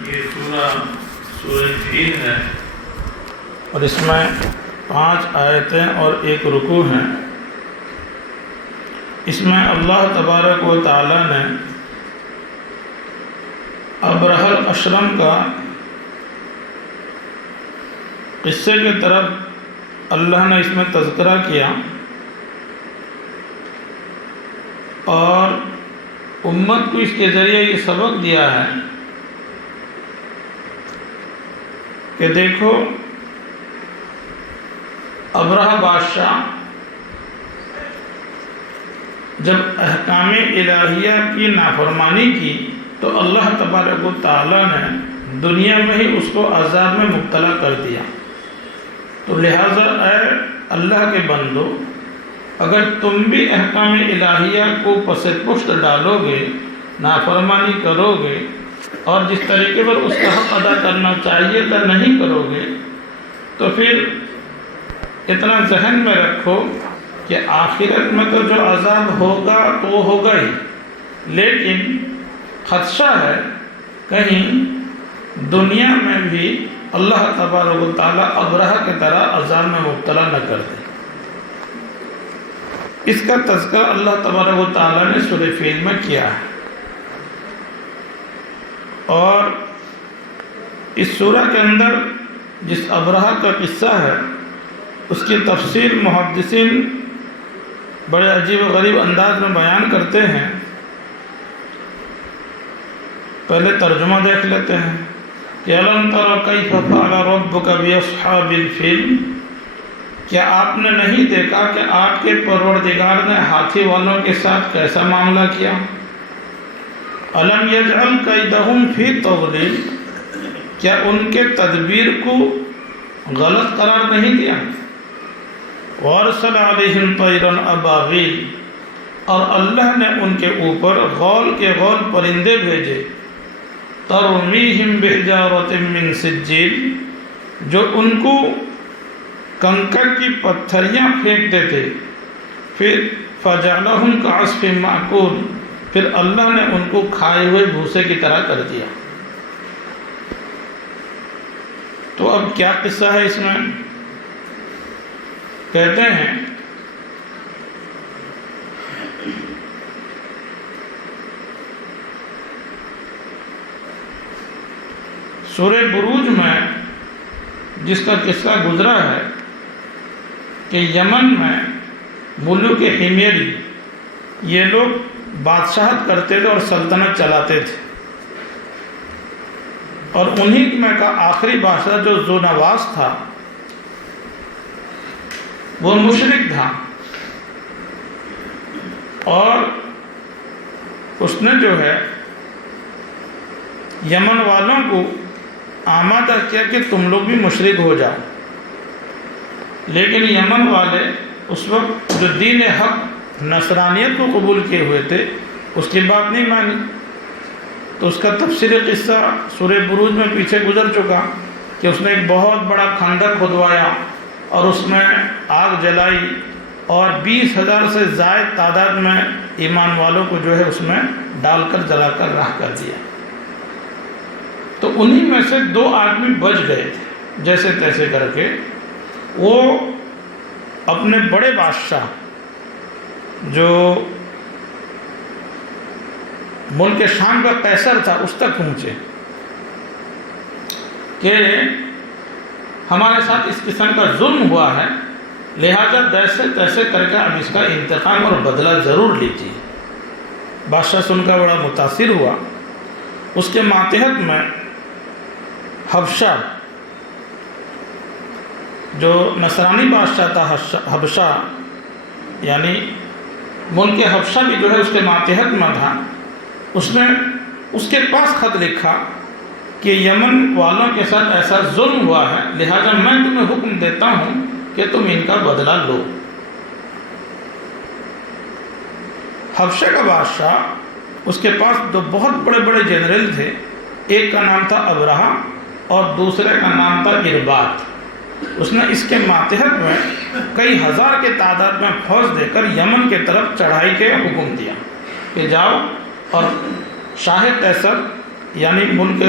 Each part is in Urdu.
یہ سورہ فیل ہے اور اس میں 5 آیتیں اور 1 رکوع ہیں۔ اس میں اللہ تبارک و تعالی نے ابرہہ الاشرم کا قصے کی طرف اللہ نے اس میں تذکرہ کیا اور امت کو اس کے ذریعے یہ سبق دیا ہے کہ دیکھو ابرہہ بادشاہ جب احکام الہیہ کی نافرمانی کی تو اللہ تبارک و تعالیٰ نے دنیا میں ہی اس کو عذاب میں مبتلا کر دیا۔ تو لہٰذا اے اللہ کے بندو، اگر تم بھی احکام الہیہ کو پس پشت ڈالو گے، نافرمانی کرو گے اور جس طریقے پر اس کا حق ادا کرنا چاہیے تھا نہیں کرو گے، تو پھر اتنا ذہن میں رکھو کہ آخرت میں تو جو عذاب ہوگا تو ہوگا ہی، لیکن خدشہ ہے کہیں دنیا میں بھی اللہ تبارک و تعالیٰ ابرہہ کی طرح عذاب میں مبتلا نہ کر دے۔ اس کا تذکرہ اللہ تبارک و تعالیٰ نے سورہ فیل میں کیا ہے، اور اس سورہ کے اندر جس ابرہہ کا قصہ ہے اس کی تفصیل محدثین بڑے عجیب و غریب انداز میں بیان کرتے ہیں۔ پہلے ترجمہ دیکھ لیتے ہیں کہ أَلَمْ تَرَ كَيْفَ فَعَلَ رَبُّكَ بِأَصْحَابِ الْفِيلِ، کیا آپ نے نہیں دیکھا کہ آپ کے پروردگار نے ہاتھی والوں کے ساتھ کیسا معاملہ کیا؟ أَلَمْ يَجْعَلْ كَيْدَهُمْ فِي تَضْلِيلٍ، کیا ان کے تدبیر کو غلط قرار نہیں دیا؟ وَأَرْسَلَ عَلَيْهِمْ طَيْرًا أَبَابِيلَ، اور اللہ نے ان کے اوپر غول کے غول پرندے بھیجے، تَرْمِيهِمْ بِحِجَارَةٍ مِّن سِجِّيلٍ، جو ان کو کنکر کی پتھریاں پھینکتے تھے، پھر فَجَعَلَهُمْ كَعَصْفٍ مَّأْكُولٍ، پھر اللہ نے ان کو کھائے ہوئے بھوسے کی طرح کر دیا۔ تو اب کیا قصہ ہے اس میں؟ کہتے ہیں سورہ بروج میں جس کا قصہ گزرا ہے کہ یمن میں ملوک حمیری یہ لوگ بادشاہت کرتے تھے اور سلطنت چلاتے تھے، اور انہی میں کا آخری بادشاہ جو ذونواس تھا وہ مشرک تھا، اور اس نے جو ہے یمن والوں کو آمادہ کیا کہ تم لوگ بھی مشرک ہو جاؤ، لیکن یمن والے اس وقت جو دین حق نصرانیت کو قبول کیے ہوئے تھے اس کی بات نہیں مانی۔ تو اس کا تفصیلی قصہ سورہ بروج میں پیچھے گزر چکا کہ اس نے ایک بہت بڑا خندق کھدوایا اور اس میں آگ جلائی اور 20,000 سے زائد تعداد میں ایمان والوں کو جو ہے اس میں ڈال کر جلا کر راہ کر دیا۔ تو انہی میں سے 2 آدمی بچ گئے تھے، جیسے تیسے کر کے وہ اپنے بڑے بادشاہ جو ملک شام کا قیصر تھا اس تک پہنچے کہ ہمارے ساتھ اس قسم کا ظلم ہوا ہے، لہذا جیسے تیسے کر کے اب اس کا انتقام اور بدلہ ضرور لیجیے۔ بادشاہ سن کر بڑا متاثر ہوا۔ اس کے ماتحت میں حبشہ جو نصرانی بادشاہ تھا، حبشہ یعنی ملک حبشہ بھی جو ہے اس کے ماتحت میں تھا، اس نے اس کے پاس خط لکھا کہ یمن والوں کے ساتھ ایسا ظلم ہوا ہے، لہذا میں تمہیں حکم دیتا ہوں کہ تم ان کا بدلہ لو۔ حبشہ کا بادشاہ، اس کے پاس 2 بہت بڑے بڑے جنرل تھے، ایک کا نام تھا ابرہہ اور دوسرے کا نام تھا ارباط۔ اس نے اس کے ماتحت میں کئی ہزار کے تعداد میں فوج دے کر یمن کے طرف چڑھائی کے حکم دیا کہ جاؤ اور شاہ قیصر یعنی ملک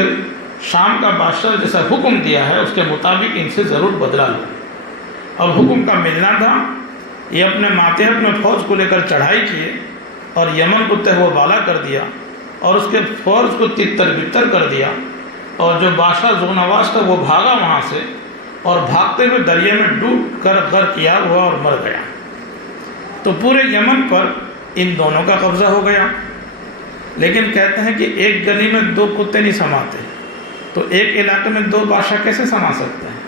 شام کا بادشاہ جیسا حکم دیا ہے اس کے مطابق ان سے ضرور بدلا لو. اور حکم کا ملنا تھا. یہ اپنے ماتحت میں فوج کو لے کر چڑھائی کیے اور یمن کو تہو بالا کر دیا اور اس کے فوج کو تتر بتر کر دیا. اور جو بادشاہ ذونواس تھا وہ بھاگا وہاں سے اور بھاگتے ہوئے دریا میں ڈوب کر غرق کیا ہوا اور مر گیا. تو پورے یمن پر ان دونوں کا قبضہ ہو گیا. لیکن کہتے ہیں کہ ایک گلی میں 2 کتے نہیں سماتے، تو ایک علاقے میں 2 بادشاہ کیسے سما سکتے ہیں؟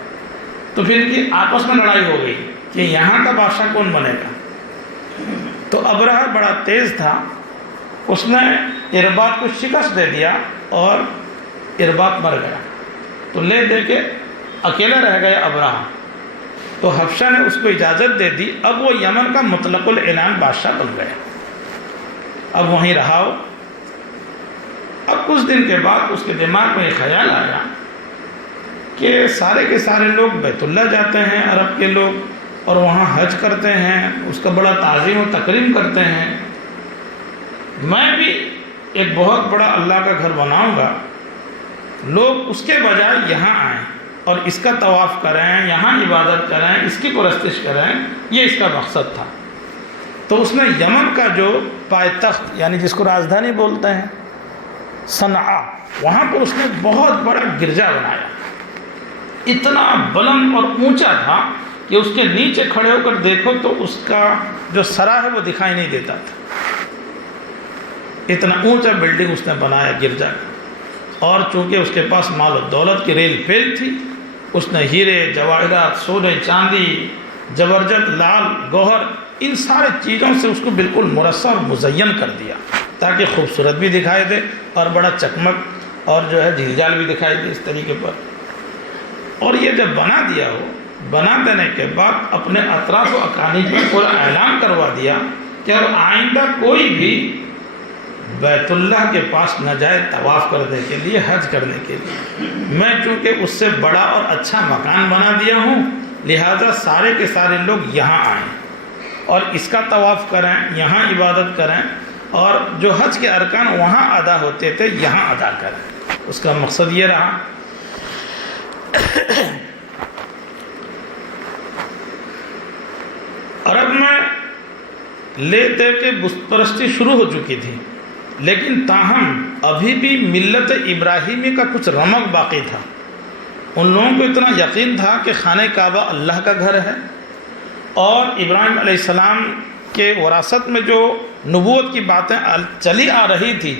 تو پھر ان کی آپس میں لڑائی ہو گئی کہ یہاں کا بادشاہ کون بنے گا. تو ابرہہ بڑا تیز تھا، اس نے ارباط کو شکست دے دیا اور ارباط مر گیا. تو لے دے کے اکیلا رہ گیا ابرہہ. تو حبشہ نے اس کو اجازت دے دی. اب وہ یمن کا مطلق الاعلان بادشاہ بن گیا. اب وہیں رہا ہو. اب کچھ دن کے بعد اس کے دماغ میں یہ خیال آیا کہ سارے کے سارے لوگ بیت اللہ جاتے ہیں، عرب کے لوگ، اور وہاں حج کرتے ہیں، اس کا بڑا تعظیم و تکریم کرتے ہیں. میں بھی ایک بہت بڑا اللہ کا گھر بناؤں گا، لوگ اس کے بجائے یہاں آئیں اور اس کا طواف کریں، یہاں عبادت کریں، اس کی پرستش کریں. یہ اس کا مقصد تھا. تو اس نے یمن کا جو پائے-تخت یعنی جس کو راجدھانی بولتے ہیں صنعاء، وہاں پر اس نے بہت بڑا گرجا بنایا. اتنا بلند اور اونچا تھا کہ اس کے نیچے کھڑے ہو کر دیکھو تو اس کا جو سرا ہے وہ دکھائی نہیں دیتا تھا. اتنا اونچا بلڈنگ اس نے بنایا گرجا. اور چونکہ اس کے پاس مال و دولت کی ریل پھیل تھی، اس نے ہیرے جواہرات، سونے چاندی، زبرجد لال گوہر، ان سارے چیزوں سے اس کو بالکل مرصع اور مزین کر دیا تاکہ خوبصورت بھی دکھائی دے اور بڑا چکمک اور جو ہے جھلجھال بھی دکھائی دے اس طریقے پر. اور یہ جب بنا دیا ہو، بنا دینے کے بعد اپنے اطراف و اکانف میں پورا اعلان کروا دیا کہ اب آئندہ کوئی بھی بیت اللہ کے پاس نہ جائے طواف کرنے کے لیے، حج کرنے کے لیے. میں چونکہ اس سے بڑا اور اچھا مکان بنا دیا ہوں، لہذا سارے کے سارے لوگ یہاں آئیں اور اس کا طواف کریں، یہاں عبادت کریں، اور جو حج کے ارکان وہاں ادا ہوتے تھے یہاں ادا کریں. اس کا مقصد یہ رہا. عرب میں لے دے کے بت پرستی شروع ہو چکی تھی، لیکن تاہم ابھی بھی ملت ابراہیمی کا کچھ رمق باقی تھا. ان لوگوں کو اتنا یقین تھا کہ خانہ کعبہ اللہ کا گھر ہے، اور ابراہیم علیہ السلام کے وراثت میں جو نبوت کی باتیں چلی آ رہی تھی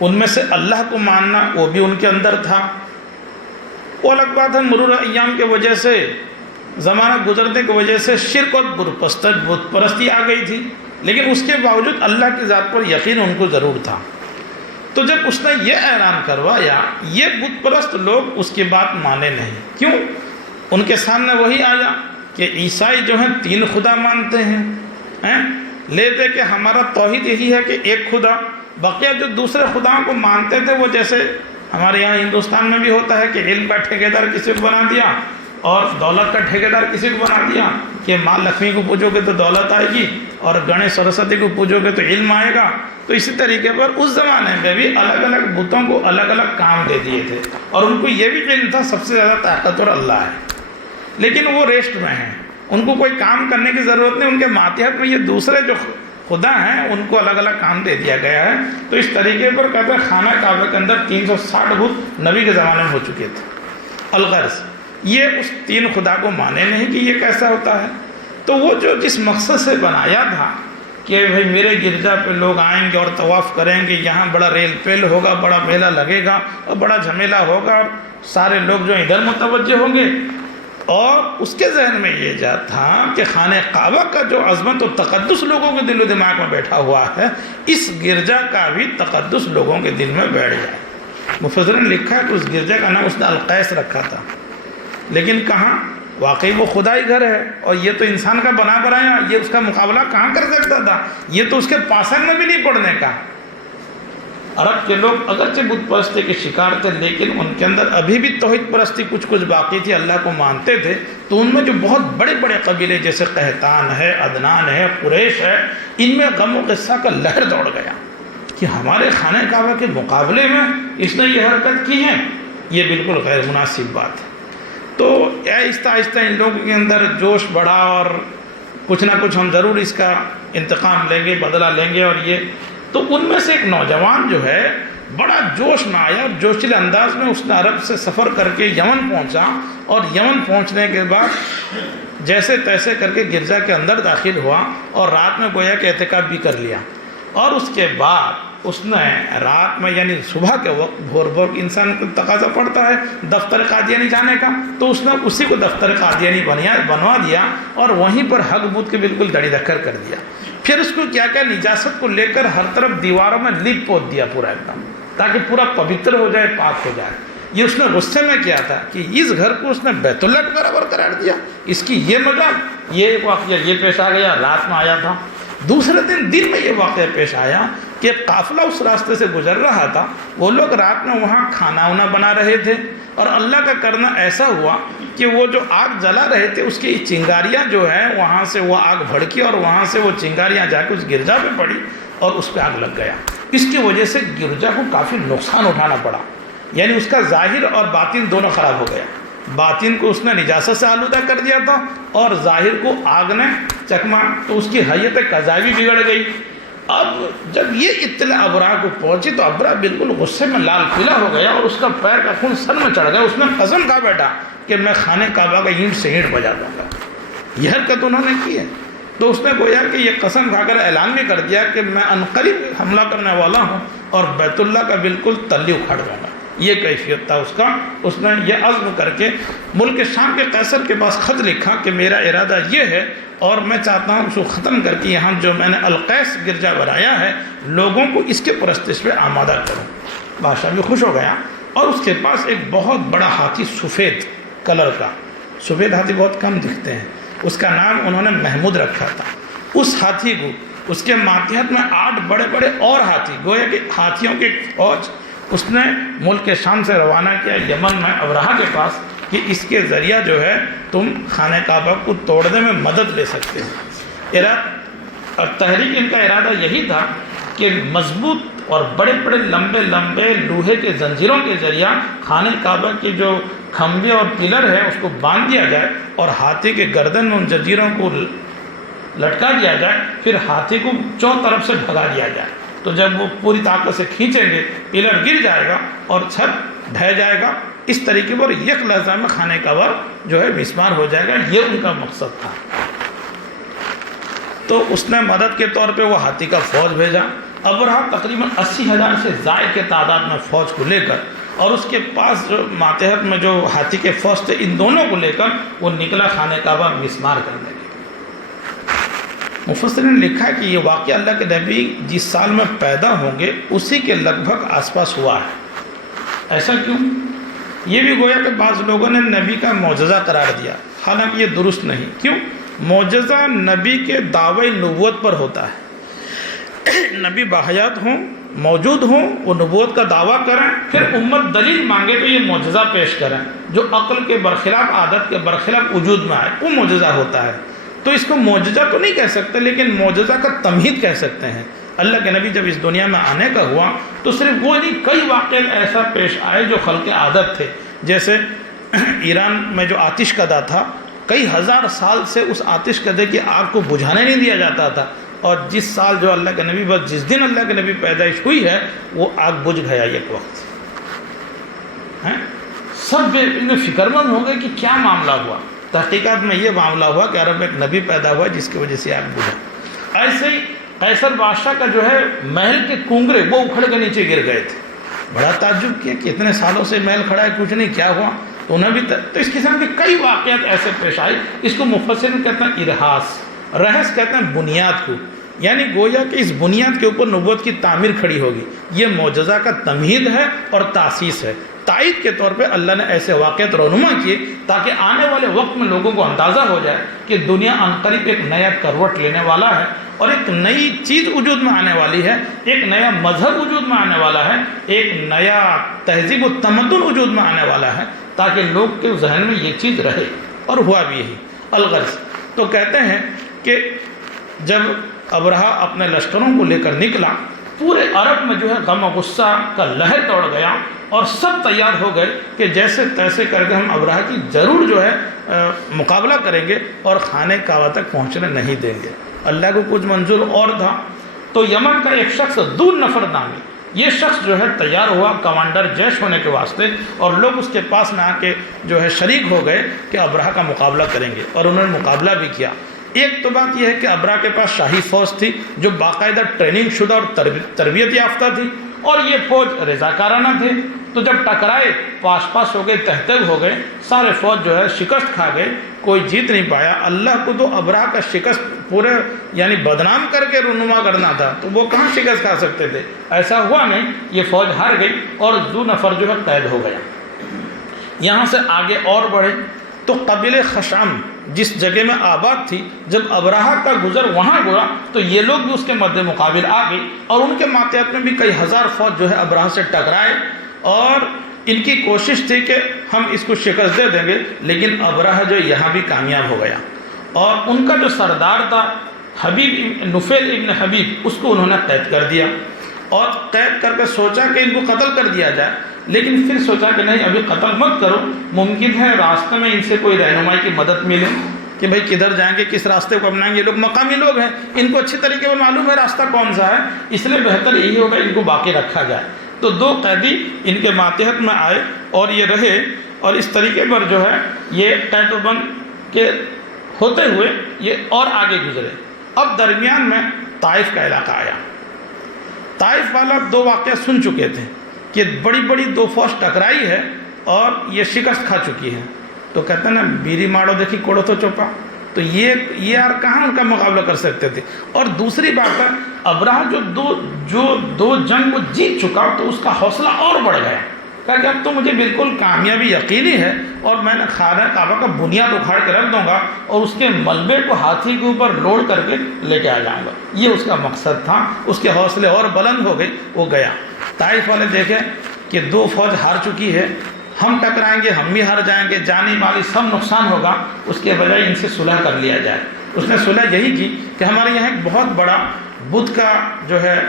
ان میں سے اللہ کو ماننا وہ بھی ان کے اندر تھا. وہ الگ بات ہے، مرور ایام کی وجہ سے، زمانہ گزرنے کی وجہ سے شرک اور بت پرستی آ گئی تھی، لیکن اس کے باوجود اللہ کی ذات پر یقین ان کو ضرور تھا. تو جب اس نے یہ اعلان کروایا، یہ بت پرست لوگ اس کی بات مانے نہیں. کیوں؟ ان کے سامنے وہی آیا کہ عیسائی جو ہیں 3 خدا مانتے ہیں. لے دے کہ ہمارا توحید یہی ہے کہ ایک خدا، بقیہ جو دوسرے خداؤں کو مانتے تھے وہ جیسے ہمارے یہاں ہندوستان میں بھی ہوتا ہے کہ علم کا ٹھیکیدار کسی کو بنا دیا اور دولت کا ٹھیکیدار کسی کو بنا دیا کہ ماں لکشمی کو پوجو گے تو دولت آئے گی اور گنیش سرسوتی کو پوجو گے تو علم آئے گا. تو اسی طریقے پر اس زمانے میں بھی الگ الگ بتوں کو الگ الگ کام دے دیے تھے، اور ان کو یہ بھی علم تھا سب سے زیادہ طاقتور اللہ ہے، لیکن وہ ریسٹ میں ہیں، ان کو کوئی کام کرنے کی ضرورت نہیں. ان کے ماتحت میں یہ دوسرے جو خدا ہیں ان کو الگ الگ کام دے دیا گیا ہے. تو اس طریقے پر کہتے ہیں خانہ کعبہ کے اندر 360 بت نبی کے زمانے میں ہو چکے تھے. الغرض یہ اس 3 خدا کو مانے نہیں کہ یہ کیسا ہوتا ہے. تو وہ جو جس مقصد سے بنایا تھا کہ بھئی میرے گرجا پہ لوگ آئیں گے اور طواف کریں گے، یہاں بڑا ریل پیل ہوگا، بڑا میلہ لگے گا اور بڑا جھمیلا ہوگا، سارے لوگ جو ادھر متوجہ ہوں گے. اور اس کے ذہن میں یہ جا تھا کہ خانہ کعبہ کا جو عظمت و تقدس لوگوں کے دل و دماغ میں بیٹھا ہوا ہے، اس گرجا کا بھی تقدس لوگوں کے دل میں بیٹھ جائے. مفسرین نے لکھا ہے کہ اس گرجا کا نام اس نے القیس رکھا تھا، لیکن کہاں واقعی وہ خدائی گھر ہے اور یہ تو انسان کا بنا بنایا، یہ اس کا مقابلہ کہاں کر سکتا تھا؟ یہ تو اس کے پاسنگ میں بھی نہیں پڑنے کا. عرب کے لوگ اگرچہ بت پرستی کے شکار تھے، لیکن ان کے اندر ابھی بھی توحید پرستی کچھ باقی تھی، اللہ کو مانتے تھے. تو ان میں جو بہت بڑے بڑے قبیلے جیسے قحطان ہے، عدنان ہے، قریش ہے، ان میں غم و قصہ کا لہر دوڑ گیا کہ ہمارے خانہ کعبہ کے مقابلے میں اس نے یہ حرکت کی ہے. یہ بالکل غیر مناسب بات ہے۔ تو آہستہ آہستہ ان لوگوں کے اندر جوش بڑھا اور کچھ نہ کچھ ہم ضرور اس کا انتقام لیں گے، بدلہ لیں گے، اور یہ تو ان میں سے ایک نوجوان جو ہے بڑا جوش میں آیا اور جوشیلے انداز میں اس نے عرب سے سفر کر کے یمن پہنچا، اور یمن پہنچنے کے بعد جیسے تیسے کر کے گرجا کے اندر داخل ہوا اور رات میں گویا کہ اعتکاف بھی کر لیا، اور اس کے بعد اس نے رات میں یعنی صبح کے وقت بھور بھور انسان کو تقاضا پڑتا ہے دفتر قادیانی جانے کا، تو اس نے اسی کو دفتر قادیانی بنوا دیا اور وہیں پر حق بت کے بالکل دڑی دکر کر دیا۔ پھر اس کو کیا کیا نجاست کو لے کر ہر طرف دیواروں میں لیپ پوت دیا پورا ایک دم، تاکہ پورا پوتر ہو جائے، پاک ہو جائے۔ یہ اس نے غصے میں کیا تھا کہ اس گھر کو اس نے بیت اللہ کے برابر قرار دیا، اس کی یہ مذہب، یہ ایک واقعہ یہ پیش آ گیا، رات میں آیا تھا۔ دوسرے دن میں یہ واقعہ پیش آیا کہ قافلہ اس راستے سے گزر رہا تھا، وہ لوگ رات میں وہاں کھانا وانا بنا رہے تھے، اور اللہ کا کرنا ایسا ہوا کہ وہ جو آگ جلا رہے تھے اس کی چنگاریاں جو ہے وہاں سے وہ آگ بھڑکی، اور وہاں سے وہ چنگاریاں جا کے اس گرجا پہ پڑی اور اس پہ آگ لگ گیا۔ اس کی وجہ سے گرجا کو کافی نقصان اٹھانا پڑا، یعنی اس کا ظاہر اور باطن دونوں خراب ہو گیا۔ باطن کو اس نے نجاست سے آلودہ کر دیا تھا، اور ظاہر کو آگ نے چکما، تو اس کی حیت قضاء بھی بگڑ گئی۔ اب جب یہ اطلاع ابرا کو پہنچی تو ابرا بالکل غصے میں لال پیلا ہو گیا، اور اس کا پیر کا خون سر میں چڑھ گیا۔ اس نے قسم کھا بیٹھا کہ میں خانہ کعبہ کا اینٹ سے اینٹ بجا دوں گا۔ یہ حرکت انہوں نے کی ہے، تو اس نے گویا کہ یہ قسم کھا کر اعلان بھی کر دیا کہ میں عنقریب حملہ کرنے والا ہوں اور بیت اللہ کا بالکل تلی اکھاڑ دوں گا۔ یہ کیفیت تھا اس کا۔ اس نے یہ عزم کر کے ملک شام کے قیصر کے پاس خط لکھا کہ میرا ارادہ یہ ہے، اور میں چاہتا ہوں اس کو ختم کر کے یہاں جو میں نے القیس گرجا بنایا ہے لوگوں کو اس کے پرستش پہ آمادہ کروں۔ بادشاہ بھی خوش ہو گیا، اور اس کے پاس ایک بہت بڑا ہاتھی سفید کلر کا، سفید ہاتھی بہت کم دکھتے ہیں، اس کا نام انہوں نے محمود رکھا تھا۔ اس ہاتھی کو اس کے ماتحت میں 8 بڑے بڑے اور ہاتھی، گویا کہ ہاتھیوں کی فوج اس نے ملک شام سے روانہ کیا یمن میں ابرہا کے پاس، کہ اس کے ذریعہ جو ہے تم خانہ کعبہ کو توڑنے میں مدد لے سکتے ہو۔ اور تحریک ان کا ارادہ یہی تھا کہ مضبوط اور بڑے بڑے لمبے لمبے لوہے کے زنجیروں کے ذریعہ خانہ کعبہ کے جو کھمبے اور پلر ہے اس کو باندھ دیا جائے، اور ہاتھی کے گردن میں ان زنجیروں کو لٹکا دیا جائے، پھر ہاتھی کو چوں طرف سے بھگا دیا جائے۔ تو جب وہ پوری طاقت سے کھینچیں گے پلر گر جائے گا اور چھت ڈھہ جائے گا، اس طریقے پر یک لحظہ میں خانہ کعبہ جو ہے مسمار ہو جائے گا۔ یہ ان کا مقصد تھا۔ تو اس نے مدد کے طور پہ وہ ہاتھی کا فوج بھیجا۔ ابرہا تقریباً 80,000 سے زائد کے تعداد میں فوج کو لے کر، اور اس کے پاس جو ماتحت میں جو ہاتھی کے فوج تھے ان دونوں کو لے کر وہ نکلا خانہ کعبہ مسمار کرنے کے۔ مفسرین نے لکھا کہ یہ واقعہ اللہ کے نبی جس سال میں پیدا ہوں گے اسی کے لگ بھگ آس پاس ہوا ہے۔ ایسا کیوں؟ یہ بھی گویا کہ بعض لوگوں نے نبی کا معجزہ قرار دیا، حالانکہ یہ درست نہیں۔ کیوں؟ معجزہ نبی کے دعوی نبوت پر ہوتا ہے۔ نبی باحیات ہوں، موجود ہوں، وہ نبوت کا دعویٰ کریں، پھر امت دلیل مانگے تو یہ معجزہ پیش کریں جو عقل کے برخلاف، عادت کے برخلاف وجود میں آئے، وہ معجزہ ہوتا ہے۔ تو اس کو معجزہ تو نہیں کہہ سکتے، لیکن معجزہ کا تمہید کہہ سکتے ہیں۔ اللہ کے نبی جب اس دنیا میں آنے کا ہوا تو صرف وہ نہیں، کئی واقعات ایسا پیش آئے جو خلق عادت تھے۔ جیسے ایران میں جو آتش کدہ تھا، کئی ہزار سال سے اس آتش کدے کی آگ کو بجھانے نہیں دیا جاتا تھا، اور جس سال جو اللہ کے نبی، بس جس دن اللہ کے نبی پیدائش ہوئی ہے وہ آگ بجھ گیا ایک وقت۔ سب فکر مند ہو گئے کہ کیا معاملہ ہوا۔ تحقیقات میں یہ معاملہ ہوا کہ عرب میں ایک نبی پیدا ہوا جس کی وجہ سے آگ بجھا۔ ایسے ہی قیصر بادشاہ کا جو ہے محل کے کنگرے وہ اکھڑ کے نیچے گر گئے تھے۔ بڑا تعجب کیا کہ اتنے سالوں سے محل کھڑا ہے، کچھ نہیں، کیا ہوا؟ تو انہیں بھی تو اس قسم کے کئی واقعات ایسے پیش آئے۔ اس کو مفسرین کہتے ہیں ارہاس، رہس کہتے ہیں بنیاد کو، یعنی گویا کہ اس بنیاد کے اوپر نبوت کی تعمیر کھڑی ہوگی۔ یہ معجزہ کا تمہید ہے اور تاسیس ہے۔ تائید کے طور پہ اللہ نے ایسے واقعات رونما کیے تاکہ آنے والے وقت میں لوگوں کو اندازہ ہو جائے کہ دنیا عنقریب ایک نیا کروٹ لینے والا ہے، اور ایک نئی چیز وجود میں آنے والی ہے، ایک نیا مذہب وجود میں آنے والا ہے، ایک نیا تہذیب و تمدن وجود میں آنے والا ہے، تاکہ لوگ کے ذہن میں یہ چیز رہے۔ اور ہوا بھی یہی۔ الغرض تو کہتے ہیں کہ جب ابرہا اپنے لشکروں کو لے کر نکلا پورے عرب میں جو ہے غم و غصہ کا لہر دوڑ گیا اور سب تیار ہو گئے کہ جیسے تیسے کر کے ہم ابرہہ کی ضرور جو ہے مقابلہ کریں گے اور خانہ کعبہ تک پہنچنے نہیں دیں گے۔ اللہ کو کچھ منظور اور تھا، تو یمن کا ایک شخص ذو نفر نامی، یہ شخص جو ہے تیار ہوا کمانڈر جیش ہونے کے واسطے، اور لوگ اس کے پاس میں آ کے جو ہے شریک ہو گئے کہ ابرہہ کا مقابلہ کریں گے، اور انہوں نے مقابلہ بھی کیا۔ ایک تو بات یہ ہے کہ ابرہہ کے پاس شاہی فوج تھی جو باقاعدہ ٹریننگ شدہ اور تربیت یافتہ تھی، اور یہ فوج رضاکارانہ تھے، تو جب ٹکرائے پاس ہو گئے، تہتگ ہو گئے، سارے فوج جو ہے شکست کھا گئے، کوئی جیت نہیں پایا۔ اللہ کو تو ابرہہ کا شکست پورے یعنی بدنام کر کے رونما کرنا تھا، تو وہ کہاں شکست کھا سکتے تھے؟ ایسا ہوا نہیں، یہ فوج ہار گئی اور ذو نفر جو ہے قید ہو گیا۔ یہاں سے آگے اور بڑھے تو قبیلہ خشعم جس جگہ میں آباد تھی، جب ابرہہ کا گزر وہاں ہوا تو یہ لوگ بھی اس کے مد مقابل آ گئے، اور ان کے ماتحت میں بھی کئی ہزار فوج جو ہے ابرہہ سے ٹکرائے، اور ان کی کوشش تھی کہ ہم اس کو شکست دے دیں گے، لیکن ابرہہ جو یہاں بھی کامیاب ہو گیا، اور ان کا جو سردار تھا نفیل ابن حبیب، اس کو انہوں نے قید کر دیا، اور قید کر کے سوچا کہ ان کو قتل کر دیا جائے، لیکن پھر سوچا کہ نہیں، ابھی قتل مت کرو، ممکن ہے راستے میں ان سے کوئی رہنمائی کی مدد ملے کہ بھئی کدھر جائیں گے، کس راستے کو اپنائیں گے۔ یہ لوگ مقامی لوگ ہیں، ان کو اچھی طریقے پر معلوم ہے راستہ کون سا ہے، اس لیے بہتر یہی ہوگا ان کو باقی رکھا جائے۔ تو 2 قیدی ان کے ماتحت میں آئے اور یہ رہے، اور اس طریقے پر جو ہے یہ قید و بند کے ہوتے ہوئے یہ اور آگے گزرے۔ اب درمیان میں طائف کا علاقہ آیا۔ طائف والا 2 واقعہ سن چکے تھے کہ بڑی بڑی 2 فوج ٹکرائی ہے اور یہ شکست کھا چکی ہے، تو کہتے ہیں نا بیری ماڑو دیکھی کوڑو تو چوپا، تو یہ یار کہاں ان کا مقابلہ کر سکتے تھے۔ اور دوسری بات ہے ابرہہ جو دو جنگ وہ جیت چکا، تو اس کا حوصلہ اور بڑھ گیا، کہا کہ اب تو مجھے بالکل کامیابی یقینی ہے، اور میں نے خانہ کعبہ کا بنیاد اکھاڑ کے رکھ دوں گا اور اس کے ملبے کو ہاتھی کے اوپر لوڈ کر کے لے کے آ جاؤں گا۔ یہ اس کا مقصد تھا، اس کے حوصلے اور بلند ہو گئے، وہ گیا۔ طائف والے دیکھیں کہ 2 فوج ہار چکی ہے، ہم ٹکرائیں گے، ہم بھی ہار جائیں گے، جانی مالی سب نقصان ہوگا، اس کے بجائے ان سے صلح کر لیا جائے۔ اس نے صلح یہی کی کہ ہمارے یہاں ایک بہت بڑا بدھ کا جو ہے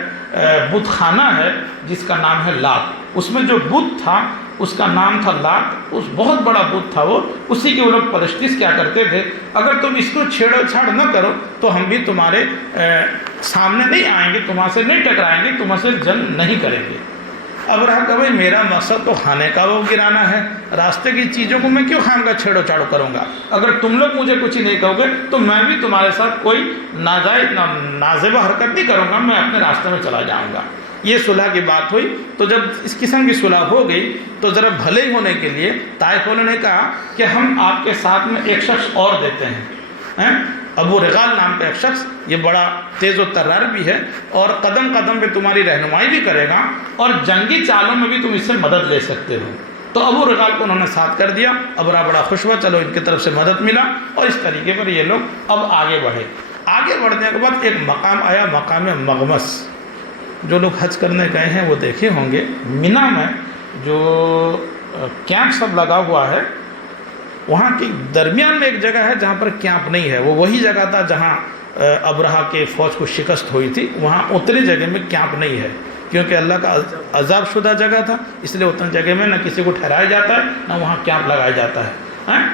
بدھ خانہ ہے جس کا نام ہے لات، اس میں جو بدھ تھا اس کا نام تھا لات، اس بہت بڑا بدھ تھا وہ، اسی کے وہ لوگ پرستش کیا کرتے تھے، اگر تم اس کو چھیڑ چھاڑ نہ کرو تو ہم بھی تمہارے سامنے نہیں آئیں گے، تمہاں سے نہیں ٹکرائیں گے، تمہاں سے جنگ نہیں کریں گے۔ ابرہہ کہا بھائی میرا مقصد تو خانہ کعبہ گرانا ہے، راستے کی چیزوں کو میں کیوں خان کا چھیڑو چھاڑو کروں گا؟ اگر تم لوگ مجھے کچھ نہیں کہو گے تو میں بھی تمہارے ساتھ کوئی ناجائز نازیبہ حرکت نہیں کروں گا، میں اپنے راستے میں چلا جاؤں گا۔ یہ صلح کی بات ہوئی، تو جب اس قسم کی صلح ہو گئی تو ذرا بھلے ہی ہونے کے لیے طائف والوں نے کہا کہ ہم آپ کے ساتھ میں ایک شخص اور دیتے ہیں، ابو رغال نام کا ایک شخص، یہ بڑا تیز و ترار بھی ہے اور قدم قدم پہ تمہاری رہنمائی بھی کرے گا، اور جنگی چالوں میں بھی تم اس سے مدد لے سکتے ہو۔ تو ابو رغال کو انہوں نے ساتھ کر دیا، ابرہہ بڑا خوش ہوا، چلو ان کی طرف سے مدد ملا، اور اس طریقے پر یہ لوگ اب آگے بڑھے۔ آگے بڑھنے کے بعد ایک مقام آیا، مقام مغمس۔ جو لوگ حج کرنے گئے ہیں وہ دیکھے ہوں گے، مینا میں جو کیمپ سب لگا ہوا ہے، وہاں کی درمیان میں ایک جگہ ہے جہاں پر کیمپ نہیں ہے، وہ وہی جگہ تھا جہاں ابرہہ کے فوج کو شکست ہوئی تھی، وہاں اتنی جگہ میں کیمپ نہیں ہے، کیونکہ اللہ کا عذاب شدہ جگہ تھا، اس لیے اتنی جگہ میں نہ کسی کو ٹھہرایا جاتا ہے نہ وہاں کیمپ لگایا جاتا ہے۔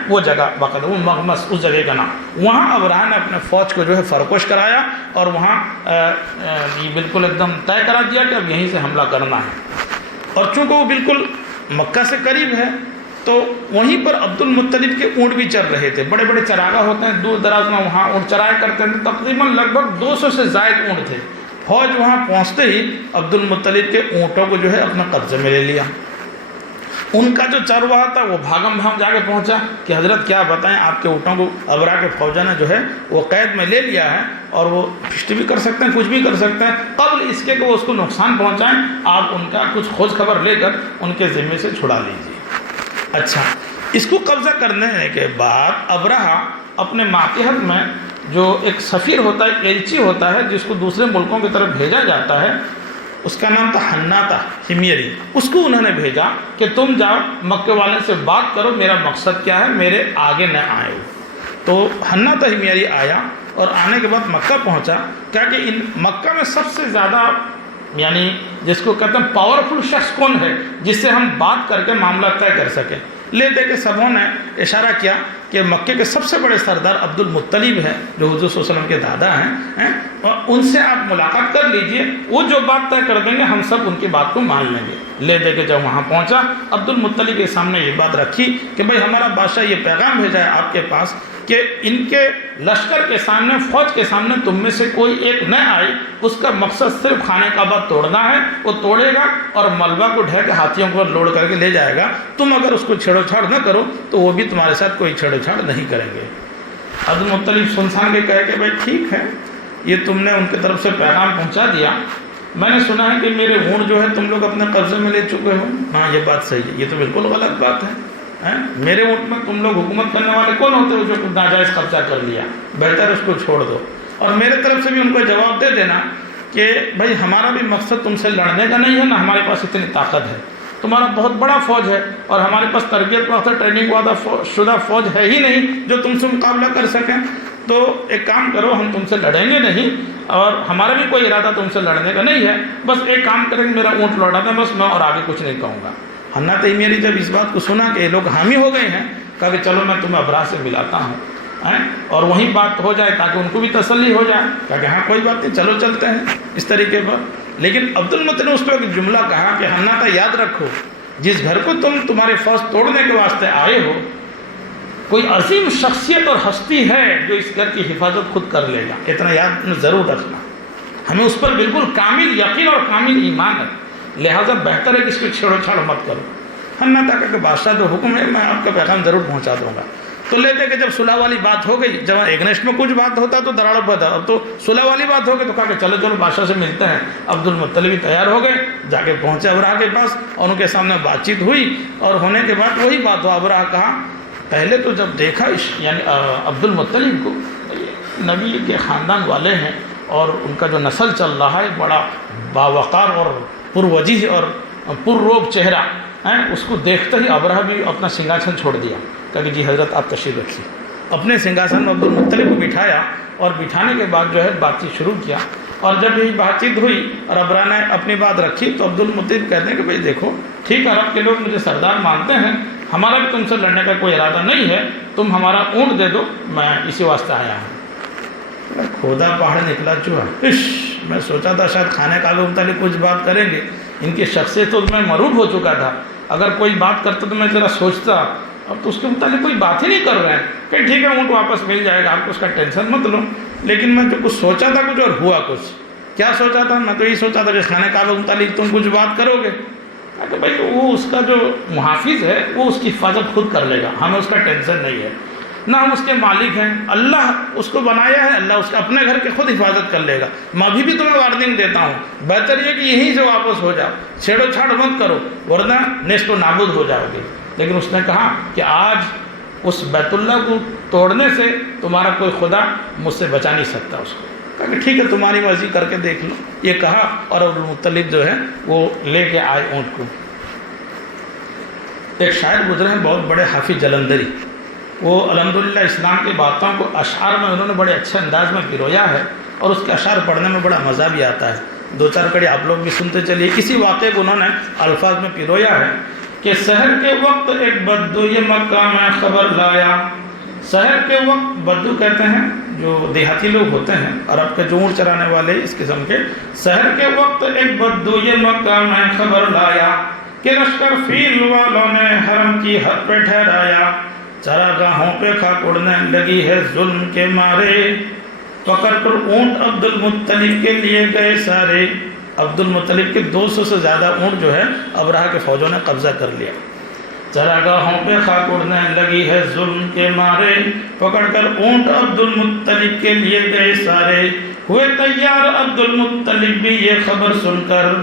وہ جگہ باقاعدہ وہ مغمس، اس جگہ کا نام، وہاں ابرہہ نے اپنے فوج کو جو ہے فرکوش کرایا، اور وہاں یہ بالکل ایک دم طے کرا دیا کہ اب یہیں سے حملہ کرنا ہے۔ اور چونکہ وہ بالکل مکہ سے قریب ہے تو وہیں پر عبد المطلب کے اونٹ بھی چر رہے تھے، بڑے بڑے چراگاہ ہوتے ہیں دور دراز میں، وہاں اونٹ چرایا کرتے تھے، تقریباً لگ بھگ 200 سے زائد اونٹ تھے۔ فوج وہاں پہنچتے ہی عبد المطلب کے اونٹوں کو جو ہے اپنا قبضے میں لے لیا۔ ان کا جو چرواہا تھا وہ بھاگم بھاگ جا کے پہنچا کہ حضرت کیا بتائیں، آپ کے اونٹوں کو ابرہہ کے فوجوں نے جو ہے وہ قید میں لے لیا ہے، اور وہ پشت بھی کر سکتے ہیں، کچھ بھی کر سکتے ہیں، قبل اس کے کہ وہ اس کو نقصان پہنچائیں آپ ان کا کچھ کھوج خبر لے کر ان کے ذمے سے چھڑا لیجیے۔ اچھا، اس کو قبضہ کرنے کے بعد ابرہہ اپنے ماتحت میں جو ایک سفیر ہوتا ہے، ایلچی ہوتا ہے جس کو دوسرے ملکوں کی طرف بھیجا جاتا ہے، اس کا نام تھا حناطہ حمیری، اس کو انہوں نے بھیجا کہ تم جاؤ مکے والے سے بات کرو، میرا مقصد کیا ہے، میرے آگے نہ آئے ہو۔ تو حناطہ حمیری آیا اور آنے کے بعد مکہ پہنچا، کیا کہ مکہ میں سب سے زیادہ یعنی جس کو کہتے ہیں پاورفل شخص کون ہے جس سے ہم بات کر کے معاملہ طے کر سکیں. لے دے کے سبوں نے اشارہ کیا کہ مکے کے سب سے بڑے سردار عبد المطلب ہیں جو حضور صلی اللہ علیہ وسلم کے دادا ہیں اور ان سے آپ ملاقات کر لیجئے, وہ جو بات طے کر دیں گے ہم سب ان کی بات کو مان لیں گے. لے دے کے جب وہاں پہنچا عبد المطلب کے سامنے یہ بات رکھی کہ بھائی ہمارا بادشاہ یہ پیغام بھیجا ہے آپ کے پاس کہ ان کے لشکر کے سامنے, فوج کے سامنے تم میں سے کوئی ایک نہ آئے, اس کا مقصد صرف خانہ کعبہ توڑنا ہے, وہ توڑے گا اور ملبہ کو ڈھہ کے ہاتھیوں کو لوڈ کر کے لے جائے گا. تم اگر اس کو چھیڑو چھاڑ نہ کرو تو وہ بھی تمہارے ساتھ کوئی چھیڑو چھاڑ نہیں کریں گے. عبد المطلب سنسان کے کہے کہ بھائی ٹھیک ہے, یہ تم نے ان کی طرف سے پیغام پہنچا دیا. میں نے سنا ہے کہ میرے اونٹ جو ہے تم لوگ اپنے قبضے میں لے چکے ہو. ہاں یہ بات صحیح ہے, یہ تو بالکل غلط بات ہے. میرے اونٹ میں تم لوگ حکومت کرنے والے کون ہوتے ہو جو ناجائز قبضہ کر لیا؟ بہتر اس کو چھوڑ دو. اور میرے طرف سے بھی ان کو جواب دے دینا کہ بھائی ہمارا بھی مقصد تم سے لڑنے کا نہیں ہے, نہ ہمارے پاس اتنی طاقت ہے. تمہارا بہت بڑا فوج ہے اور ہمارے پاس تربیت یافتہ ٹریننگ شدہ فوج ہے ہی نہیں جو تم سے مقابلہ کر سکیں. تو ایک کام کرو, ہم تم سے لڑیں گے نہیں اور ہمارا بھی کوئی ارادہ تم سے لڑنے کا نہیں ہے. بس ایک کام کریں گے, میرا اونٹ لوٹا دیں بس, میں اور آگے کچھ نہیں کہوں گا. حنہ تیمیری جب اس بات کو سنا کہ یہ لوگ حامی ہو گئے ہیں, کہا کہ چلو میں تمہیں ابرا سے ملاتا ہوں اور وہیں بات ہو جائے تاکہ ان کو بھی تسلی ہو جائے. کہا کہ ہاں کوئی بات نہیں, چلو چلتے ہیں اس طریقے پر. لیکن عبد المطلب نے اس پہ ایک جملہ کہا کہ حنہ یاد رکھو, جس گھر کو تمہارے فوج توڑنے کے واسطے آئے ہو, کوئی عظیم شخصیت اور ہستی ہے جو اس گھر کی حفاظت خود کر لے گا. اتنا یاد ضرور رکھنا, ہمیں اس پر بالکل کامل یقین اور کامل ایمان ہے, لہٰذا بہتر ہے کہ اس کو چھیڑو چھاڑ مت کرو. حنہ تک کہ بادشاہ تو حکم ہے, میں آپ کا پیغام ضرور پہنچا دوں گا. تو لیتے کہ جب صلح والی بات ہو گئی, جب ایگنسٹ میں کچھ بات ہوتا تو دراڑ پڑتا, اب تو صلح والی بات ہو گئی تو کہا کہ چلو چلو بادشاہ سے ملتے ہیں. عبد المطلب تیار ہو گئے, جا کے پہنچے ابرہہ کے پاس اور ان کے سامنے بات چیت ہوئی. اور ہونے کے بعد وہی بات ہوا, ابرہہ کہا پہلے تو جب دیکھا یعنی عبد المطلب کو, نبی کے خاندان والے ہیں اور ان کا جو نسل چل رہا ہے بڑا باوقار اور پروجیح اور پرروب چہرہ ہے, اس کو دیکھتے ہی ابرہہ بھی اپنا سنگھاسن چھوڑ دیا. کہا کہ جی حضرت آپ تشریف رکھیے. اپنے سنگھاسن میں عبد المطلب کو بٹھایا اور بٹھانے کے بعد جو ہے بات چیت شروع کیا. اور جب یہی بات چیت ہوئی اور ابرہہ نے اپنی بات رکھی تو عبد المطلب کہتے ہیں کہ بھائی دیکھو ٹھیک ہے, عرب کے لوگ مجھے سردار مانتے ہیں, ہمارا بھی تم سے لڑنے کا کوئی ارادہ نہیں ہے, تم ہمارا اونٹ دے دو, میں اسی واسطے آیا ہوں. کھودا پہاڑ نکلا چوہا. میں سوچا تھا شاید خانہ کعبہ کے متعلق کچھ بات کریں گے, ان کی شخصیت تو میں مروب ہو چکا تھا, اگر کوئی بات کرتا تو میں ذرا سوچتا, اب تو اس کے متعلق کوئی بات ہی نہیں کر رہے ہیں کہ ٹھیک ہے اونٹ واپس مل جائے گا, آپ کو اس کا ٹینشن مت لو. لیکن میں جو کچھ سوچا تھا کچھ اور ہوا کچھ. کیا سوچا تھا؟ میں تو یہی سوچا تھا کہ خانہ کعبہ کے متعلق تم کچھ بات کرو گے. کہ بھائی وہ اس کا جو محافظ ہے وہ اس کی حفاظت خود کر لے گا, ہمیں اس کا ٹینشن نہیں ہے, نہ ہم اس کے مالک ہیں, اللہ اس کو بنایا ہے, اللہ اس کا اپنے گھر کے خود حفاظت کر لے گا. میں ابھی بھی تمہیں وارننگ دیتا ہوں, بہتر یہ کہ یہیں سے واپس ہو جاؤ, چھیڑو چھاڑ مت کرو ورنہ نیست و نابود ہو جاؤ گے. لیکن اس نے کہا کہ آج اس بیت اللہ کو توڑنے سے تمہارا کوئی خدا مجھ سے بچا نہیں سکتا. اس کو کہا کہ ٹھیک ہے تمہاری مرضی کر کے دیکھ لو. یہ کہا اور عبد المطلب جو ہے وہ لے کے آئے اونٹ کو. ایک شاعر گزرے ہیں بہت بڑے حافظ جلندری, وہ الحمدللہ اسلام کی باتوں کو اشعار میں انہوں نے بڑے اچھے انداز میں پرویا ہے اور اس کے اشعار پڑھنے میں بڑا مزہ بھی آتا ہے. دو چار کڑی آپ لوگ بھی سنتے چلیے. کسی واقعے کو انہوں نے الفاظ میں پرویا ہے کہ سحر کے وقت ایک بدو یہ مکہ میں خبر لایا. سحر کے وقت, بدو کہتے ہیں جو دیہاتی لوگ ہوتے ہیں عرب کے جو اونٹ چرانے والے اس قسم کے, سحر کے وقت ایک بدو یہ مکہ میں خبر لایا کہ لشکر فیل والوں نے حرم کی حد پہ ٹھہرایا. چراگاہوں پہ خاک اڑنے لگی ہے ظلم کے مارے, پکڑ کر اونٹ عبد المطلب کے لیے گئے سارے. عبد المطلب کے 200 سے زیادہ اونٹ جو ہے ابرہہ کے فوجوں نے قبضہ کر لیا. چراگاہوں پہ خاک اڑنے لگی ہے ظلم کے مارے, پکڑ کر اونٹ عبد المطلب کے لیے گئے سارے. ہوئے تیار عبد المطلب بھی یہ خبر سن کر,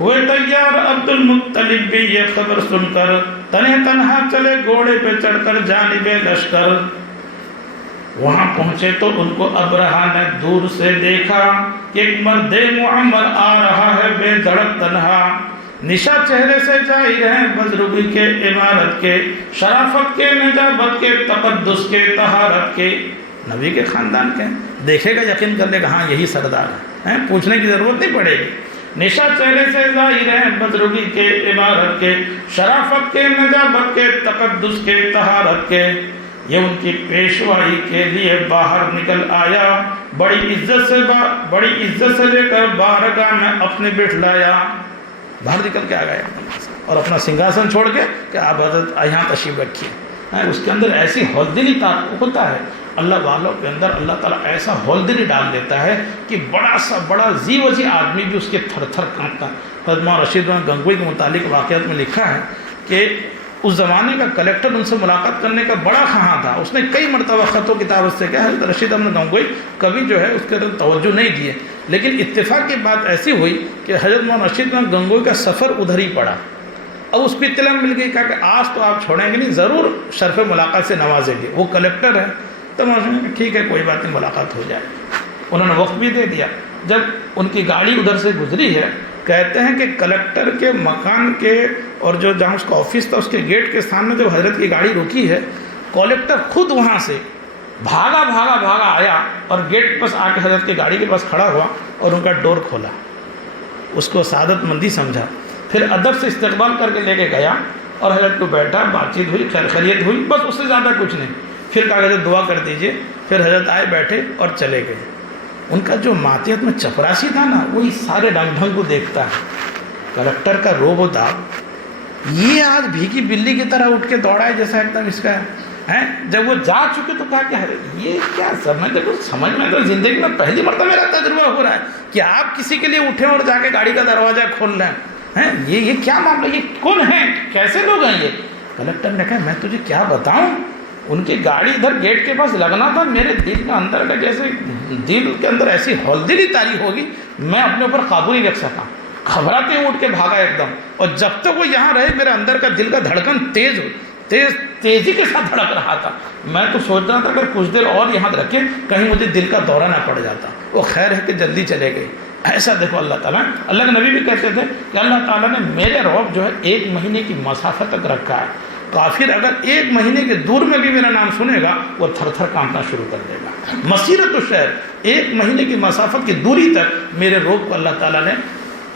ہوئے تیار عبد المطلب بھی یہ خبر سن کر, تنہ تنہا چلے گھوڑے پہ چڑھ کر جانب لشکر. وہاں پہنچے تو ان کو ابرہہ نے دور سے دیکھا کہ ایک مرد معمر آ رہا ہے بے دھڑک تنہا. نشا چہرے سے ظاہر ہیں بزرگی کے, عمارت کے, شرافت کے, نجابت کے, تقدس کے, طہارت کے. نبی کے خاندان کے, دیکھے گا یقین کر لے گا ہاں یہی سردار ہے. پوچھنے کی ضرورت نہیں پڑے گی۔ نشا چہرے سے ظاہر ہے بزرگی کے، عمارت کے، شرافت کے، نجابت کے، تقدس کے، طہارت کے، یہ ان کی پیشوائی کے لیے باہر نکل آیا، بڑی عزت سے لے کر بارگاہ میں اپنے بٹھلایا، باہر نکل کے آ گیا اور اپنا سنگھاسن چھوڑ کے کہ آپ حضرت یہاں تشریف رکھیے۔ اس کے اندر ایسی ہولدلی ہوتا ہے، اللہ والوں کے اندر اللہ تعالیٰ ایسا ہولدلی ڈال دیتا ہے کہ بڑا سا بڑا ذی وجی آدمی بھی اس کے تھر تھر کانپتا ہے۔ حضرت مولانا رشید گنگوئی کے متعلق واقعات میں لکھا ہے کہ اس زمانے کا کلیکٹر ان سے ملاقات کرنے کا بڑا خواہاں تھا، اس نے کئی مرتبہ خط و کتابت سے کہا، حضرت رشید احمد گنگوئی کبھی جو ہے اس کے طرف توجہ نہیں دیے، لیکن اتفاق کی بات ایسی ہوئی کہ حضرت مولانا رشید احمد گنگوئی کا سفر ادھر ہی پڑا۔ اب اس کو اطلاع مل گئی، کہا کہ آج تو آپ چھوڑیں گے نہیں، ضرور شرف ملاقات سے نوازیں گے، وہ کلیکٹر ہے۔ تو میں نے کہا ٹھیک ہے کوئی بات نہیں، ملاقات ہو جائے۔ انہوں نے وقت بھی دے دیا۔ جب ان کی گاڑی ادھر سے گزری ہے، کہتے ہیں کہ کلیکٹر کے مکان کے اور جو جہاں اس کا آفس تھا اس کے گیٹ کے سامنے جب حضرت کی گاڑی رکی ہے، کلیکٹر خود وہاں سے بھاگا آیا اور گیٹ پاس آ کے حضرت کی گاڑی کے پاس کھڑا ہوا اور ان کا ڈور کھولا، اس کو سعادت مندی سمجھا، پھر ادب سے استقبال کر کے لے کے گیا اور حضرت کو بیٹھا، بات چیت ہوئی، خیر خیریت ہوئی، بس اس سے زیادہ کچھ نہیں۔ پھر کہا حضرت دعا کر دیجئے، پھر حضرت آئے، بیٹھے اور چلے گئے۔ ان کا جو ماتحت میں چپراسی تھا نا، وہی سارے ڈھنگ ڈھنگ کو دیکھتا ہے، کلیکٹر کا روب و داغ، یہ آج بھیگی بلی کی طرح اٹھ کے دوڑا ہے جیسا ایک دم اس کا ہے۔ جب وہ جا چکے تو کہا کہ یہ کیا سمجھ میں تو زندگی میں پہلی مرتبہ میرا تجربہ ہو رہا ہے کہ آپ کسی کے لیے اٹھیں اور جا کے گاڑی کا دروازہ کھول لیں، یہ کیا معاملہ، یہ کون ہیں، کیسے لوگ ہیں یہ؟ کلیکٹر نے کہا میں تجھے کیا بتاؤں، ان کی گاڑی ادھر گیٹ کے پاس لگنا تھا، میرے دل کا اندر کا جیسے دل کے اندر ایسی ہولدلی تاری ہوگی، میں اپنے اوپر قابو نہیں رکھ سکا، گھبراتے ہوئے اٹھ کے بھاگا ایک دم، اور جب تک وہ یہاں رہے میرے اندر کا دل کا دھڑکن تیزی کے ساتھ دھڑک رہا تھا۔ میں تو سوچ رہا تھا اگر کچھ دیر اور یہاں رکھے کہیں مجھے دل کا دورہ نہ پڑ جاتا، وہ خیر ہے کہ جلدی چلے گئے۔ ایسا دیکھو اللہ تعالیٰ، اللہ کے نبی بھی کہتے تھے کہ اللہ تعالیٰ نے میرے رعب جو ہے 1 مہینے کی مسافت تک رکھا ہے، کافر اگر 1 مہینے کے دور میں بھی میرا نام سنے گا وہ تھر تھر کانپنا شروع کر دے گا۔ مسیرت الشہر، 1 مہینے کی مسافت کی دوری تک میرے روب کو اللہ تعالیٰ نے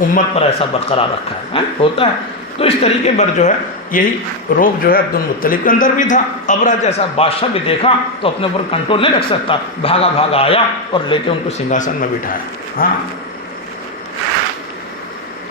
امت پر ایسا برقرار رکھا ہے، ہوتا ہے۔ تو اس طریقے پر جو ہے یہی روب جو ہے عبد المطلب کے اندر بھی تھا۔ ابرہ جیسا بادشاہ بھی دیکھا تو اپنے اوپر کنٹرول نہیں رکھ سکتا، بھاگا آیا اور لے کے ان کو سنگھاسن میں بٹھایا۔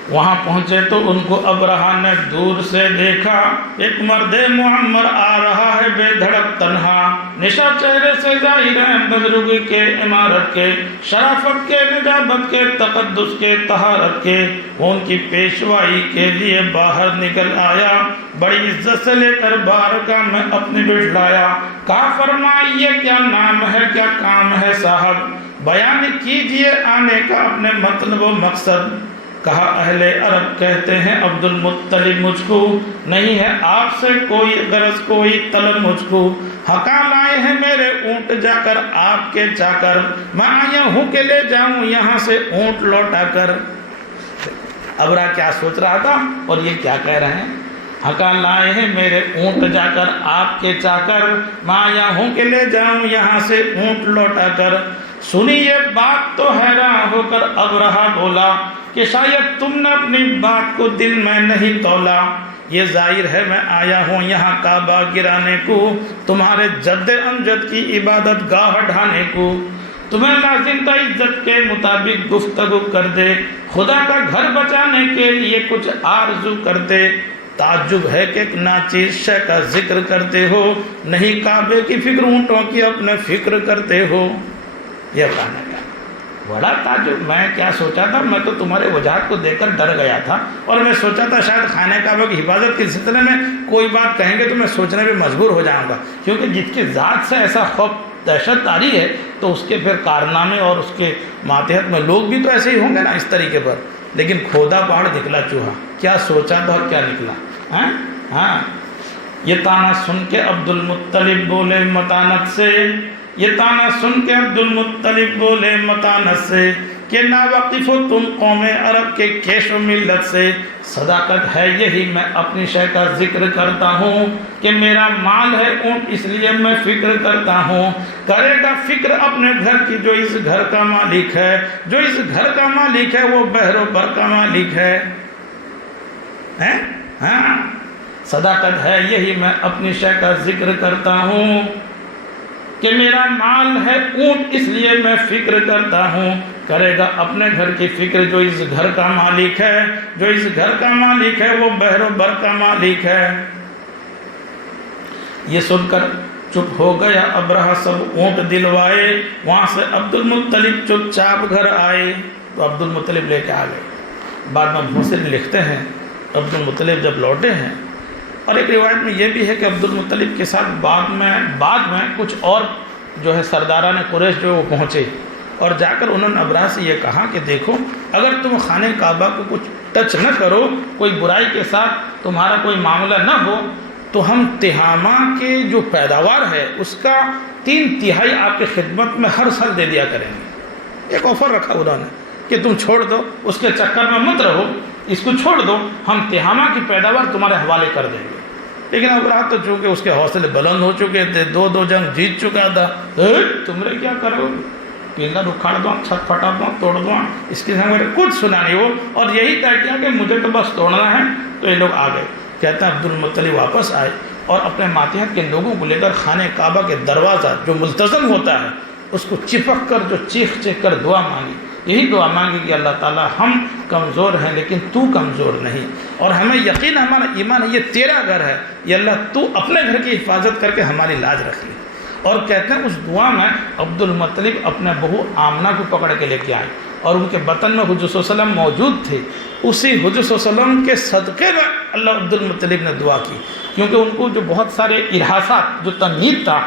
وہاں پہنچے تو ان کو ابرہا نے دور سے دیکھا، ایک مرد معمر آ رہا ہے بے دھڑک تنہا، نشا چہرے سے ظاہر ہے بزرگی کے، عمارت کے، شرافت کے، نجابت کے، تقدس کے، طہارت کے، وہ ان کی پیشوائی کے لیے باہر نکل آیا، بڑی عزت سے لے کر بارگاہ میں اپنے بٹھلایا، کہا فرمائیے کیا نام ہے، کیا کام ہے صاحب، بیان کیجئے آنے کا اپنے مطلب و مقصد۔ کہا اہل عرب کہتے ہیں عبد المطلب مجھ کو، نہیں ہے آپ سے کوئی غرض کوئی طلب مجھ کو، حقا لائے ہیں میرے اونٹ جا کر آپ کے چا کر، میں آیا ہوں کہ لے جاؤں یہاں سے اونٹ لوٹا کر۔ ابرہ کیا سوچ رہا تھا اور یہ کیا کہہ رہے ہیں، حقا لائے ہیں میرے اونٹ جا کر آپ کے چا کر، میں آیا ہوں کہ لے جاؤں یہاں سے اونٹ لوٹا کر۔ سنی یہ بات تو حیران ہو کر ابرہا بولا کہ شاید تم نے اپنی بات کو دل میں نہیں تولا، یہ ظاہر ہے میں آیا ہوں یہاں کعبہ گرانے کو، تمہارے جد امجد کی عبادت گاہ ڈھانے کو، تمہیں لازم تھا عزت کے مطابق گفتگو کر دے، خدا کا گھر بچانے کے لیے کچھ آرزو کر دے، تعجب ہے کہ ایک ناچیز شے کا ذکر کرتے ہو، نہیں کعبے کی فکر اونٹوں کی اپنے فکر کرتے ہو۔ یہ کہنے کا بڑا تعجب، میں کیا سوچا تھا، میں تو تمہارے وجہات کو دیکھ کر ڈر گیا تھا اور میں سوچا تھا شاید خانہ کعبہ کی حفاظت کے سلسلے میں کوئی بات کہیں گے تو میں سوچنے میں مجبور ہو جاؤں گا، کیونکہ جس کی ذات سے ایسا خوف دہشت طاری ہے تو اس کے پھر کارنامے اور اس کے ماتحت میں لوگ بھی تو ایسے ہی ہوں گے نا اس طریقے پر۔ لیکن کھودا پہاڑ دکھلا چوہا، کیا سوچا تھا اور کیا نکلا۔ یہ تانا سن کے عبد المطلب بولے متانت سے، یہ تانا سن کے عبد المطلب بولے متانت سے کہ ناواقف ہو تم قوم عرب کے کیش و ملت سے، صداقت ہے یہی میں اپنی شے کا ذکر کرتا ہوں کہ میرا مال ہے اونٹ اس لیے میں فکر کرتا ہوں، کرے گا فکر اپنے گھر کی جو اس گھر کا مالک ہے، جو اس گھر کا مالک ہے وہ بحر و بر کا مالک ہے۔ ہاں، صداقت ہے یہی میں اپنی شے کا ذکر کرتا ہوں کہ میرا مال ہے اونٹ اس لیے میں فکر کرتا ہوں، کرے گا اپنے گھر کی فکر جو اس گھر کا مالک ہے، جو اس گھر کا مالک ہے وہ بحر و بر کا مالک ہے۔ یہ سن کر چپ ہو گیا ابرہہ، سب اونٹ دلوائے، وہاں سے عبد المطلب چپ چاپ گھر آئے، تو عبد المطلب لے کے آ گئے۔ بعد میں محسن لکھتے ہیں عبد المطلب جب لوٹے ہیں، اور ایک روایت میں یہ بھی ہے کہ عبد المطلب کے ساتھ بعد میں کچھ اور جو ہے سرداران قریش جو وہ پہنچے، اور جا کر انہوں نے ابرہہ سے یہ کہا کہ دیکھو اگر تم خانہ کعبہ کو کچھ ٹچ نہ کرو، کوئی برائی کے ساتھ تمہارا کوئی معاملہ نہ ہو، تو ہم تہامہ کے جو پیداوار ہے اس کا 3/3 آپ کی خدمت میں ہر سال دے دیا کریں گے۔ ایک آفر رکھا انہوں نے کہ تم چھوڑ دو، اس کے چکر میں مت رہو، اس کو چھوڑ دو، ہم تہامہ کی پیداوار تمہارے حوالے کر دیں گے۔ لیکن ابرہہ تو چونکہ اس کے حوصلے بلند ہو چکے تھے، 2 جنگ جیت چکا تھا، تمہیں کیا کرو، پلر اکھاڑ دو، چھت پھٹا دو، توڑ دو، اس کے سامنے کچھ سنا نہیں وہ، اور یہی طے کیا کہ مجھے تو بس توڑنا ہے۔ تو یہ لوگ آ گئے۔ کہتا ہے عبد المطلب واپس آئے اور اپنے ماتحت کے لوگوں کو لے کر خانہ کعبہ کے دروازہ جو ملتزم ہوتا ہے اس کو چپک کر جو چیخ کر دعا مانگی، یہی دعا مانگی کہ اللہ تعالیٰ ہم کمزور ہیں لیکن تو کمزور نہیں، اور ہمیں یقین ہمارا ایمان ہے یہ تیرا گھر ہے، یہ اللہ تو اپنے گھر کی حفاظت کر کے ہماری لاج رکھ لی۔ اور کہتے ہیں اس دعا میں عبد المطلب اپنے بہو آمنہ کو پکڑ کے لے کے آئے، اور ان کے بطن میں حضور صلی اللہ علیہ وسلم موجود تھے۔ اسی حضور صلی اللہ علیہ وسلم کے صدقے میں اللہ عبد المطلب نے دعا کی، کیونکہ ان کو جو بہت سارے ارحاسات، جو تمہید تھا،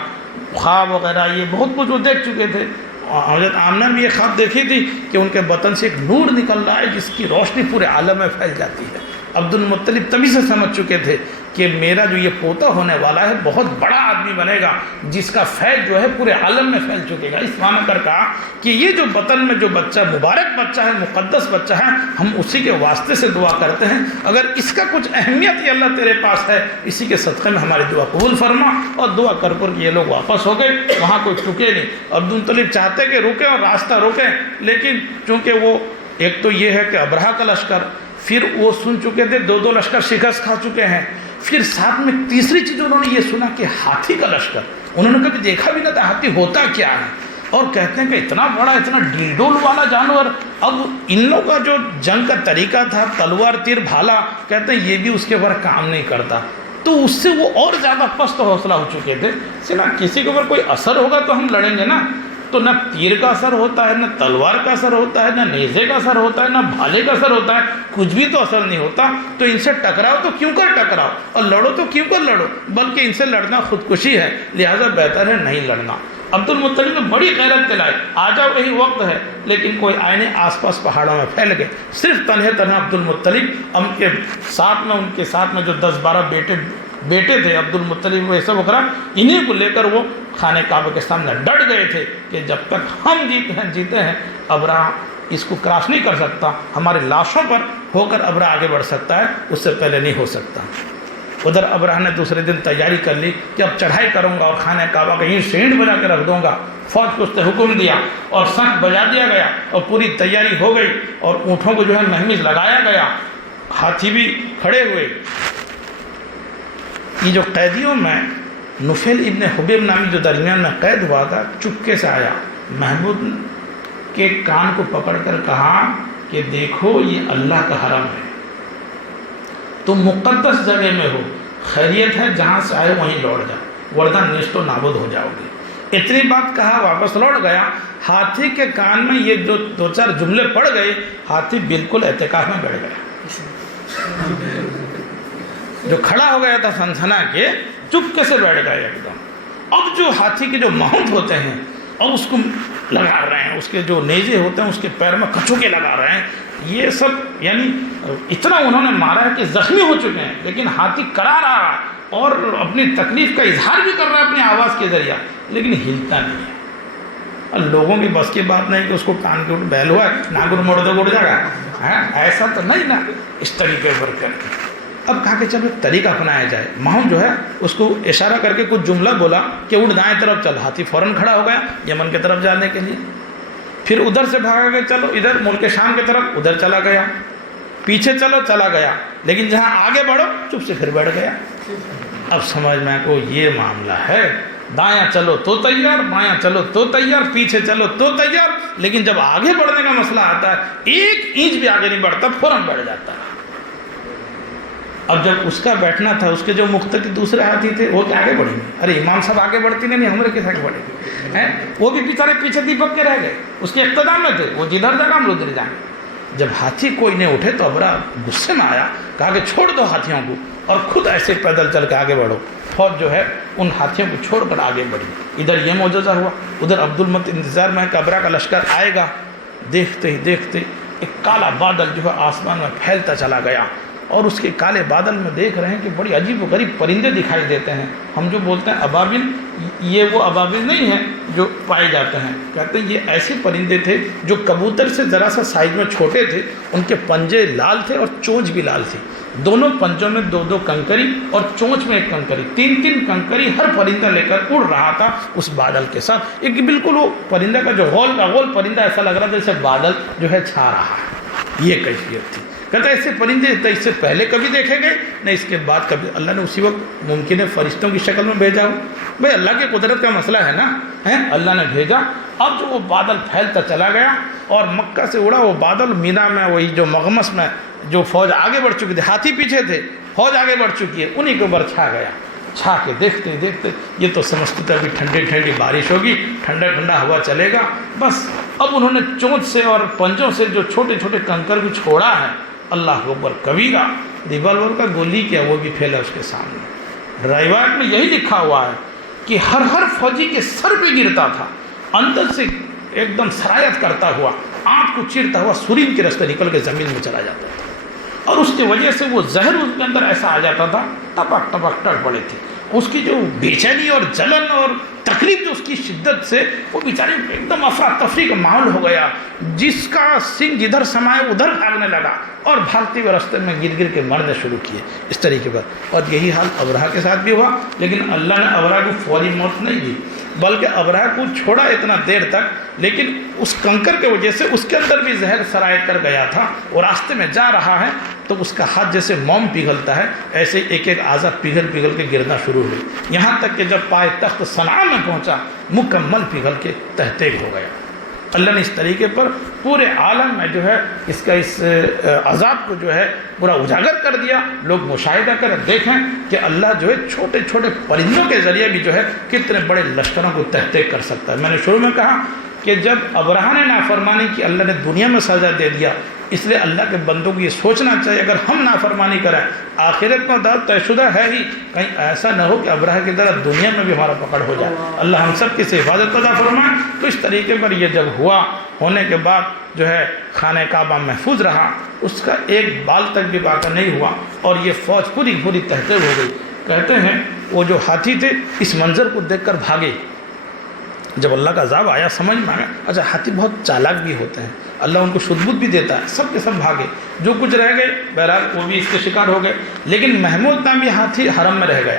خواب وغیرہ، یہ بہت کچھ وہ دیکھ چکے تھے۔ حضرت آمنہ نے یہ خواب دیکھی تھی کہ ان کے بطن سے ایک نور نکل رہا ہے جس کی روشنی پورے عالم میں پھیل جاتی ہے۔ عبد المطلب تبھی سے سمجھ چکے تھے کہ میرا جو یہ پوتا ہونے والا ہے بہت بڑا آدمی بنے گا جس کا فیض جو ہے پورے عالم میں پھیل چکے گا۔ اس معنی کر کہا کہ یہ جو بطن میں جو بچہ مبارک بچہ ہے، مقدس بچہ ہے، ہم اسی کے واسطے سے دعا کرتے ہیں، اگر اس کا کچھ اہمیت یہ اللہ تیرے پاس ہے، اسی کے صدقے میں ہماری دعا قبول فرما۔ اور دعا کر یہ لوگ واپس ہو گئے، وہاں کوئی ٹکے نہیں۔ عبد المطلب چاہتے کہ رکیں اور راستہ روکیں، لیکن چونکہ وہ ایک تو یہ ہے کہ ابرہہ کا لشکر، پھر وہ سن چکے تھے 2 لشکر شکست کھا چکے ہیں، پھر ساتھ میں تیسری چیز انہوں نے یہ سنا کہ ہاتھی کا لشکر، انہوں نے کبھی دیکھا بھی نہ تھا ہاتھی ہوتا کیا ہے، اور کہتے ہیں کہ اتنا بڑا، اتنا ڈیڈول والا جانور۔ اب ان لوگوں کا جو جنگ کا طریقہ تھا، تلوار تیر بھالا، کہتے ہیں یہ بھی اس کے اوپر کام نہیں کرتا، تو اس سے وہ اور زیادہ پست حوصلہ ہو چکے تھے۔ سنا کسی کے اوپر کوئی اثر ہوگا تو ہم لڑیں گے نا، تو نہ تیر کا اثر ہوتا ہے، نہ تلوار کا اثر ہوتا ہے، نہ نیزے کا اثر ہوتا ہے، نہ بھالے کا اثر ہوتا ہے، کچھ بھی تو اثر نہیں ہوتا، تو ان سے ٹکراؤ تو کیوں کر ٹکراؤ، اور لڑو تو کیوں کر لڑو، بلکہ ان سے لڑنا خودکشی ہے، لہٰذا بہتر ہے نہیں لڑنا۔ عبد المطلب نے بڑی غیرت دلائی، آ جاؤ وہی وقت ہے، لیکن کوئی آئے نہیں، آس پاس پہاڑوں میں پھیل گئے، صرف تنہا عبد المطلب، ان کے ساتھ میں جو 10-12 بیٹے تھے عبد المطلب وہ سب وغیرہ، انہیں کو لے کر وہ خانہ کعبہ کے سامنے ڈٹ گئے تھے کہ جب تک ہم جیتے ہیں ابرہہ اس کو کراس نہیں کر سکتا، ہماری لاشوں پر ہو کر ابرہہ آگے بڑھ سکتا ہے، اس سے پہلے نہیں ہو سکتا۔ ادھر ابرہہ نے دوسرے دن تیاری کر لی کہ اب چڑھائی کروں گا اور خانہ کعبہ کا یہ سینٹ بجا کے رکھ دوں گا، فوج کو اس نے حکم دیا اور سنٹ بجا دیا گیا اور پوری تیاری ہو گئی، اور اونٹوں کو جو ہے مہمیز لگایا گیا، ہاتھی بھی کھڑے ہوئے۔ یہ جو قیدیوں میں نفیل ابن حبیب نامی جو درمیان میں قید ہوا تھا، چپکے سے آیا، محمود کے کان کو پکڑ کر کہا کہ دیکھو یہ اللہ کا حرم ہے، تم مقدس جگہ میں ہو، خیریت ہے جہاں سے آئے وہیں لوٹ جاؤ، ورنہ نیست و نابود ہو جاؤ گے۔ اتنی بات کہا، واپس لوٹ گیا۔ ہاتھی کے کان میں یہ جو 2-4 جملے پڑ گئے، ہاتھی بالکل اعتکاف میں بیٹھ گیا، جو کھڑا ہو گیا تھا سنسنا کے، چپکے سے بیٹھ گئے ایک دم۔ اب جو ہاتھی کے جو مہنت ہوتے ہیں اب اس کو لگا رہے ہیں، اس کے جو نیزے ہوتے ہیں اس کے پیر میں کچھوکے لگا رہے ہیں، یہ سب یعنی اتنا انہوں نے مارا ہے کہ زخمی ہو چکے ہیں، لیکن ہاتھی کرا رہا ہے اور اپنی تکلیف کا اظہار بھی کر رہا ہے اپنی آواز کے ذریعہ، لیکن ہلتا نہیں ہے۔ اور لوگوں کی بس کی بات نہیں کہ اس کو کان کے اوپر بیل ہوا ہے ناگن موڑ دو اڑ جائے گا، ایسا تو نہیں نا، اس طریقے پر کر کے اب کہا کہ چلو طریقہ اپنایا جائے۔ ماہون جو ہے اس کو اشارہ کر کے کچھ جملہ بولا کہ اٹھ دائیں طرف چل، ہاتھی فوراً کھڑا ہو گیا یمن کی طرف جانے کے لیے۔ پھر ادھر سے بھاگا کہ چلو ادھر ملک شام کی طرف، ادھر چلا گیا، پیچھے چلو چلا گیا، لیکن جہاں آگے بڑھو چپ سے پھر بیٹھ گیا۔ اب سمجھ میں کو یہ معاملہ ہے، دایاں چلو تو تیار، بایاں چلو تو تیار، پیچھے چلو تو تیار، لیکن جب آگے بڑھنے کا مسئلہ آتا ہے 1 انچ بھی آگے نہیں بڑھتا، فوراً بیٹھ جاتا ہے۔ اب جب اس کا بیٹھنا تھا، اس کے جو مقتدی دوسرے ہاتھی تھے وہ کیا آگے بڑھیں گے؟ ارے امام صاحب آگے بڑھتی نہیں، ہمارے کس آگے بڑھیں گے؟ وہ بھی بیچارے پیچھے دیپک کے رہ گئے، اس کے اقتدام میں تھے، وہ جدھر جگہ ہم ادھر جائیں۔ جب ہاتھی کوئی نہیں اٹھے تو ابرا غصے میں آیا، کہا کہ چھوڑ دو ہاتھیوں کو اور خود ایسے پیدل چل کے آگے بڑھو۔ فوج جو ہے ان ہاتھیوں کو چھوڑ کر آگے بڑھی۔ ادھر یہ معجزہ ہوا، ادھر عبدالمت انتظار میں کہ ابرا کا لشکر آئے گا۔ دیکھتے ہی دیکھتے ایک کالا بادل جو ہے آسمان میں پھیلتا چلا گیا، اور اس کے کالے بادل میں دیکھ رہے ہیں کہ بڑی عجیب و غریب پرندے دکھائی دیتے ہیں۔ ہم جو بولتے ہیں ابابل، یہ وہ ابابل نہیں ہیں جو پائے جاتے ہیں، کہتے ہیں یہ ایسے پرندے تھے جو کبوتر سے ذرا سا سائز میں چھوٹے تھے، ان کے پنجے لال تھے اور چونچ بھی لال تھی، دونوں پنجوں میں 2 کنکری اور چونچ میں 1 کنکری، 3 کنکری ہر پرندہ لے کر اڑ رہا تھا اس بادل کے ساتھ۔ ایک بالکل وہ پرندہ کا جو غول کا غول پرندہ ایسا لگ رہا تھا جیسے بادل جو ہے چھا رہا ہے، یہ کیفیت تھی۔ کہتے ہیں ایسے پرندے تو اس سے پہلے کبھی دیکھے گئے نہیں، اس کے بعد کبھی اللہ نے اسی وقت ممکن ہے فرشتوں کی شکل میں بھیجا ہو، بھائی اللہ کی قدرت کا مسئلہ ہے نا، اللہ نے بھیجا۔ اب جو وہ بادل پھیلتا چلا گیا اور مکہ سے اڑا وہ بادل، مینا میں وہی جو مغمس میں جو فوج آگے بڑھ چکی تھی، ہاتھی پیچھے تھے، فوج آگے بڑھ چکی ہے، انہی کے اوپر چھا گیا۔ چھا کے دیکھتے ہی دیکھتے یہ تو سمجھتے تھے ابھی ٹھنڈی ٹھنڈی بارش ہوگی، ٹھنڈا ٹھنڈا ہوا چلے گا، بس اب انہوں نے چونچ سے اور پنجوں سے جو چھوٹے چھوٹے کنکر کو چھوڑا ہے، اللہ کے اوپر کبیرہ ریوالور کا گولی کیا وہ بھی پھیلا اس کے سامنے۔ روایت میں یہی لکھا ہوا ہے کہ ہر فوجی کے سر پہ گرتا تھا، اندر سے ایک دم سرایت کرتا ہوا، آنکھ کو چیرتا ہوا سورین کے راستے نکل کے زمین میں چلا جاتا تھا، اور اس کی وجہ سے وہ زہر اس کے اندر ایسا آ جاتا تھا، ٹپک ٹپک ٹڑ پڑی تھی۔ اس کی جو بے چینی اور جلن اور تکلیف جو اس کی شدت سے، وہ بیچارے ایک دم افراتفری کا ماحول ہو گیا، جس کا سنگ جدھر سمائے ادھر بھاگنے لگا اور بھاگتے ہوئے راستے میں گر گر کے مرنے شروع کیے اس طریقے پر۔ اور یہی حال ابرہہ کے ساتھ بھی ہوا، لیکن اللہ نے ابرہہ کو فوری موت نہیں دی، بلکہ ابرہہ کو چھوڑا اتنا دیر تک، لیکن اس کنکر کی وجہ سے اس کے اندر بھی زہر سرایت کر گیا تھا، اور راستے میں جا رہا ہے تو اس کا ہاتھ جیسے موم پگھلتا ہے ایسے ایک ایک اعضا پگھل پگھل کے گرنا شروع ہوئی، یہاں تک کہ جب پائے تخت صنعاء میں پہنچا مکمل پگھل کے تہتیگ ہو گیا۔ اللہ نے اس طریقے پر پورے عالم میں جو ہے اس کا اس عذاب کو جو ہے پورا اجاگر کر دیا۔ لوگ مشاہدہ کریں، دیکھیں کہ اللہ جو ہے چھوٹے چھوٹے پرندوں کے ذریعے بھی جو ہے کتنے بڑے لشکروں کو تہتیگ کر سکتا ہے۔ میں نے شروع میں کہا کہ جب ابرہہ نے نافرمانی کی اللہ نے دنیا میں سزا دے دیا، اس لیے اللہ کے بندوں کو یہ سوچنا چاہیے اگر ہم نافرمانی کریں آخرت میں دار طے شدہ ہے ہی، کہیں ایسا نہ ہو کہ ابرہہ کی طرح دنیا میں بھی ہمارا پکڑ ہو جائے۔ اللہ ہم سب کی سے حفاظت عطا فرمائے۔ تو اس طریقے پر یہ جب ہوا، ہونے کے بعد جو ہے خانہ کعبہ محفوظ رہا، اس کا ایک بال تک بھی واقع نہیں ہوا، اور یہ فوج پوری پوری تہتیگ ہو گئی۔ کہتے ہیں وہ جو ہاتھی تھے اس منظر کو دیکھ کر بھاگے۔ جب اللہ کا عذاب آیا سمجھ میں آیا اچھا ہاتھی بہت چالاک بھی ہوتے ہیں، اللہ ان کو شدبود بھی دیتا ہے، سب کے سب بھاگے، جو کچھ رہ گئے بہرحال وہ بھی اس کے شکار ہو گئے، لیکن محمود نامی ہاتھی حرم میں رہ گیا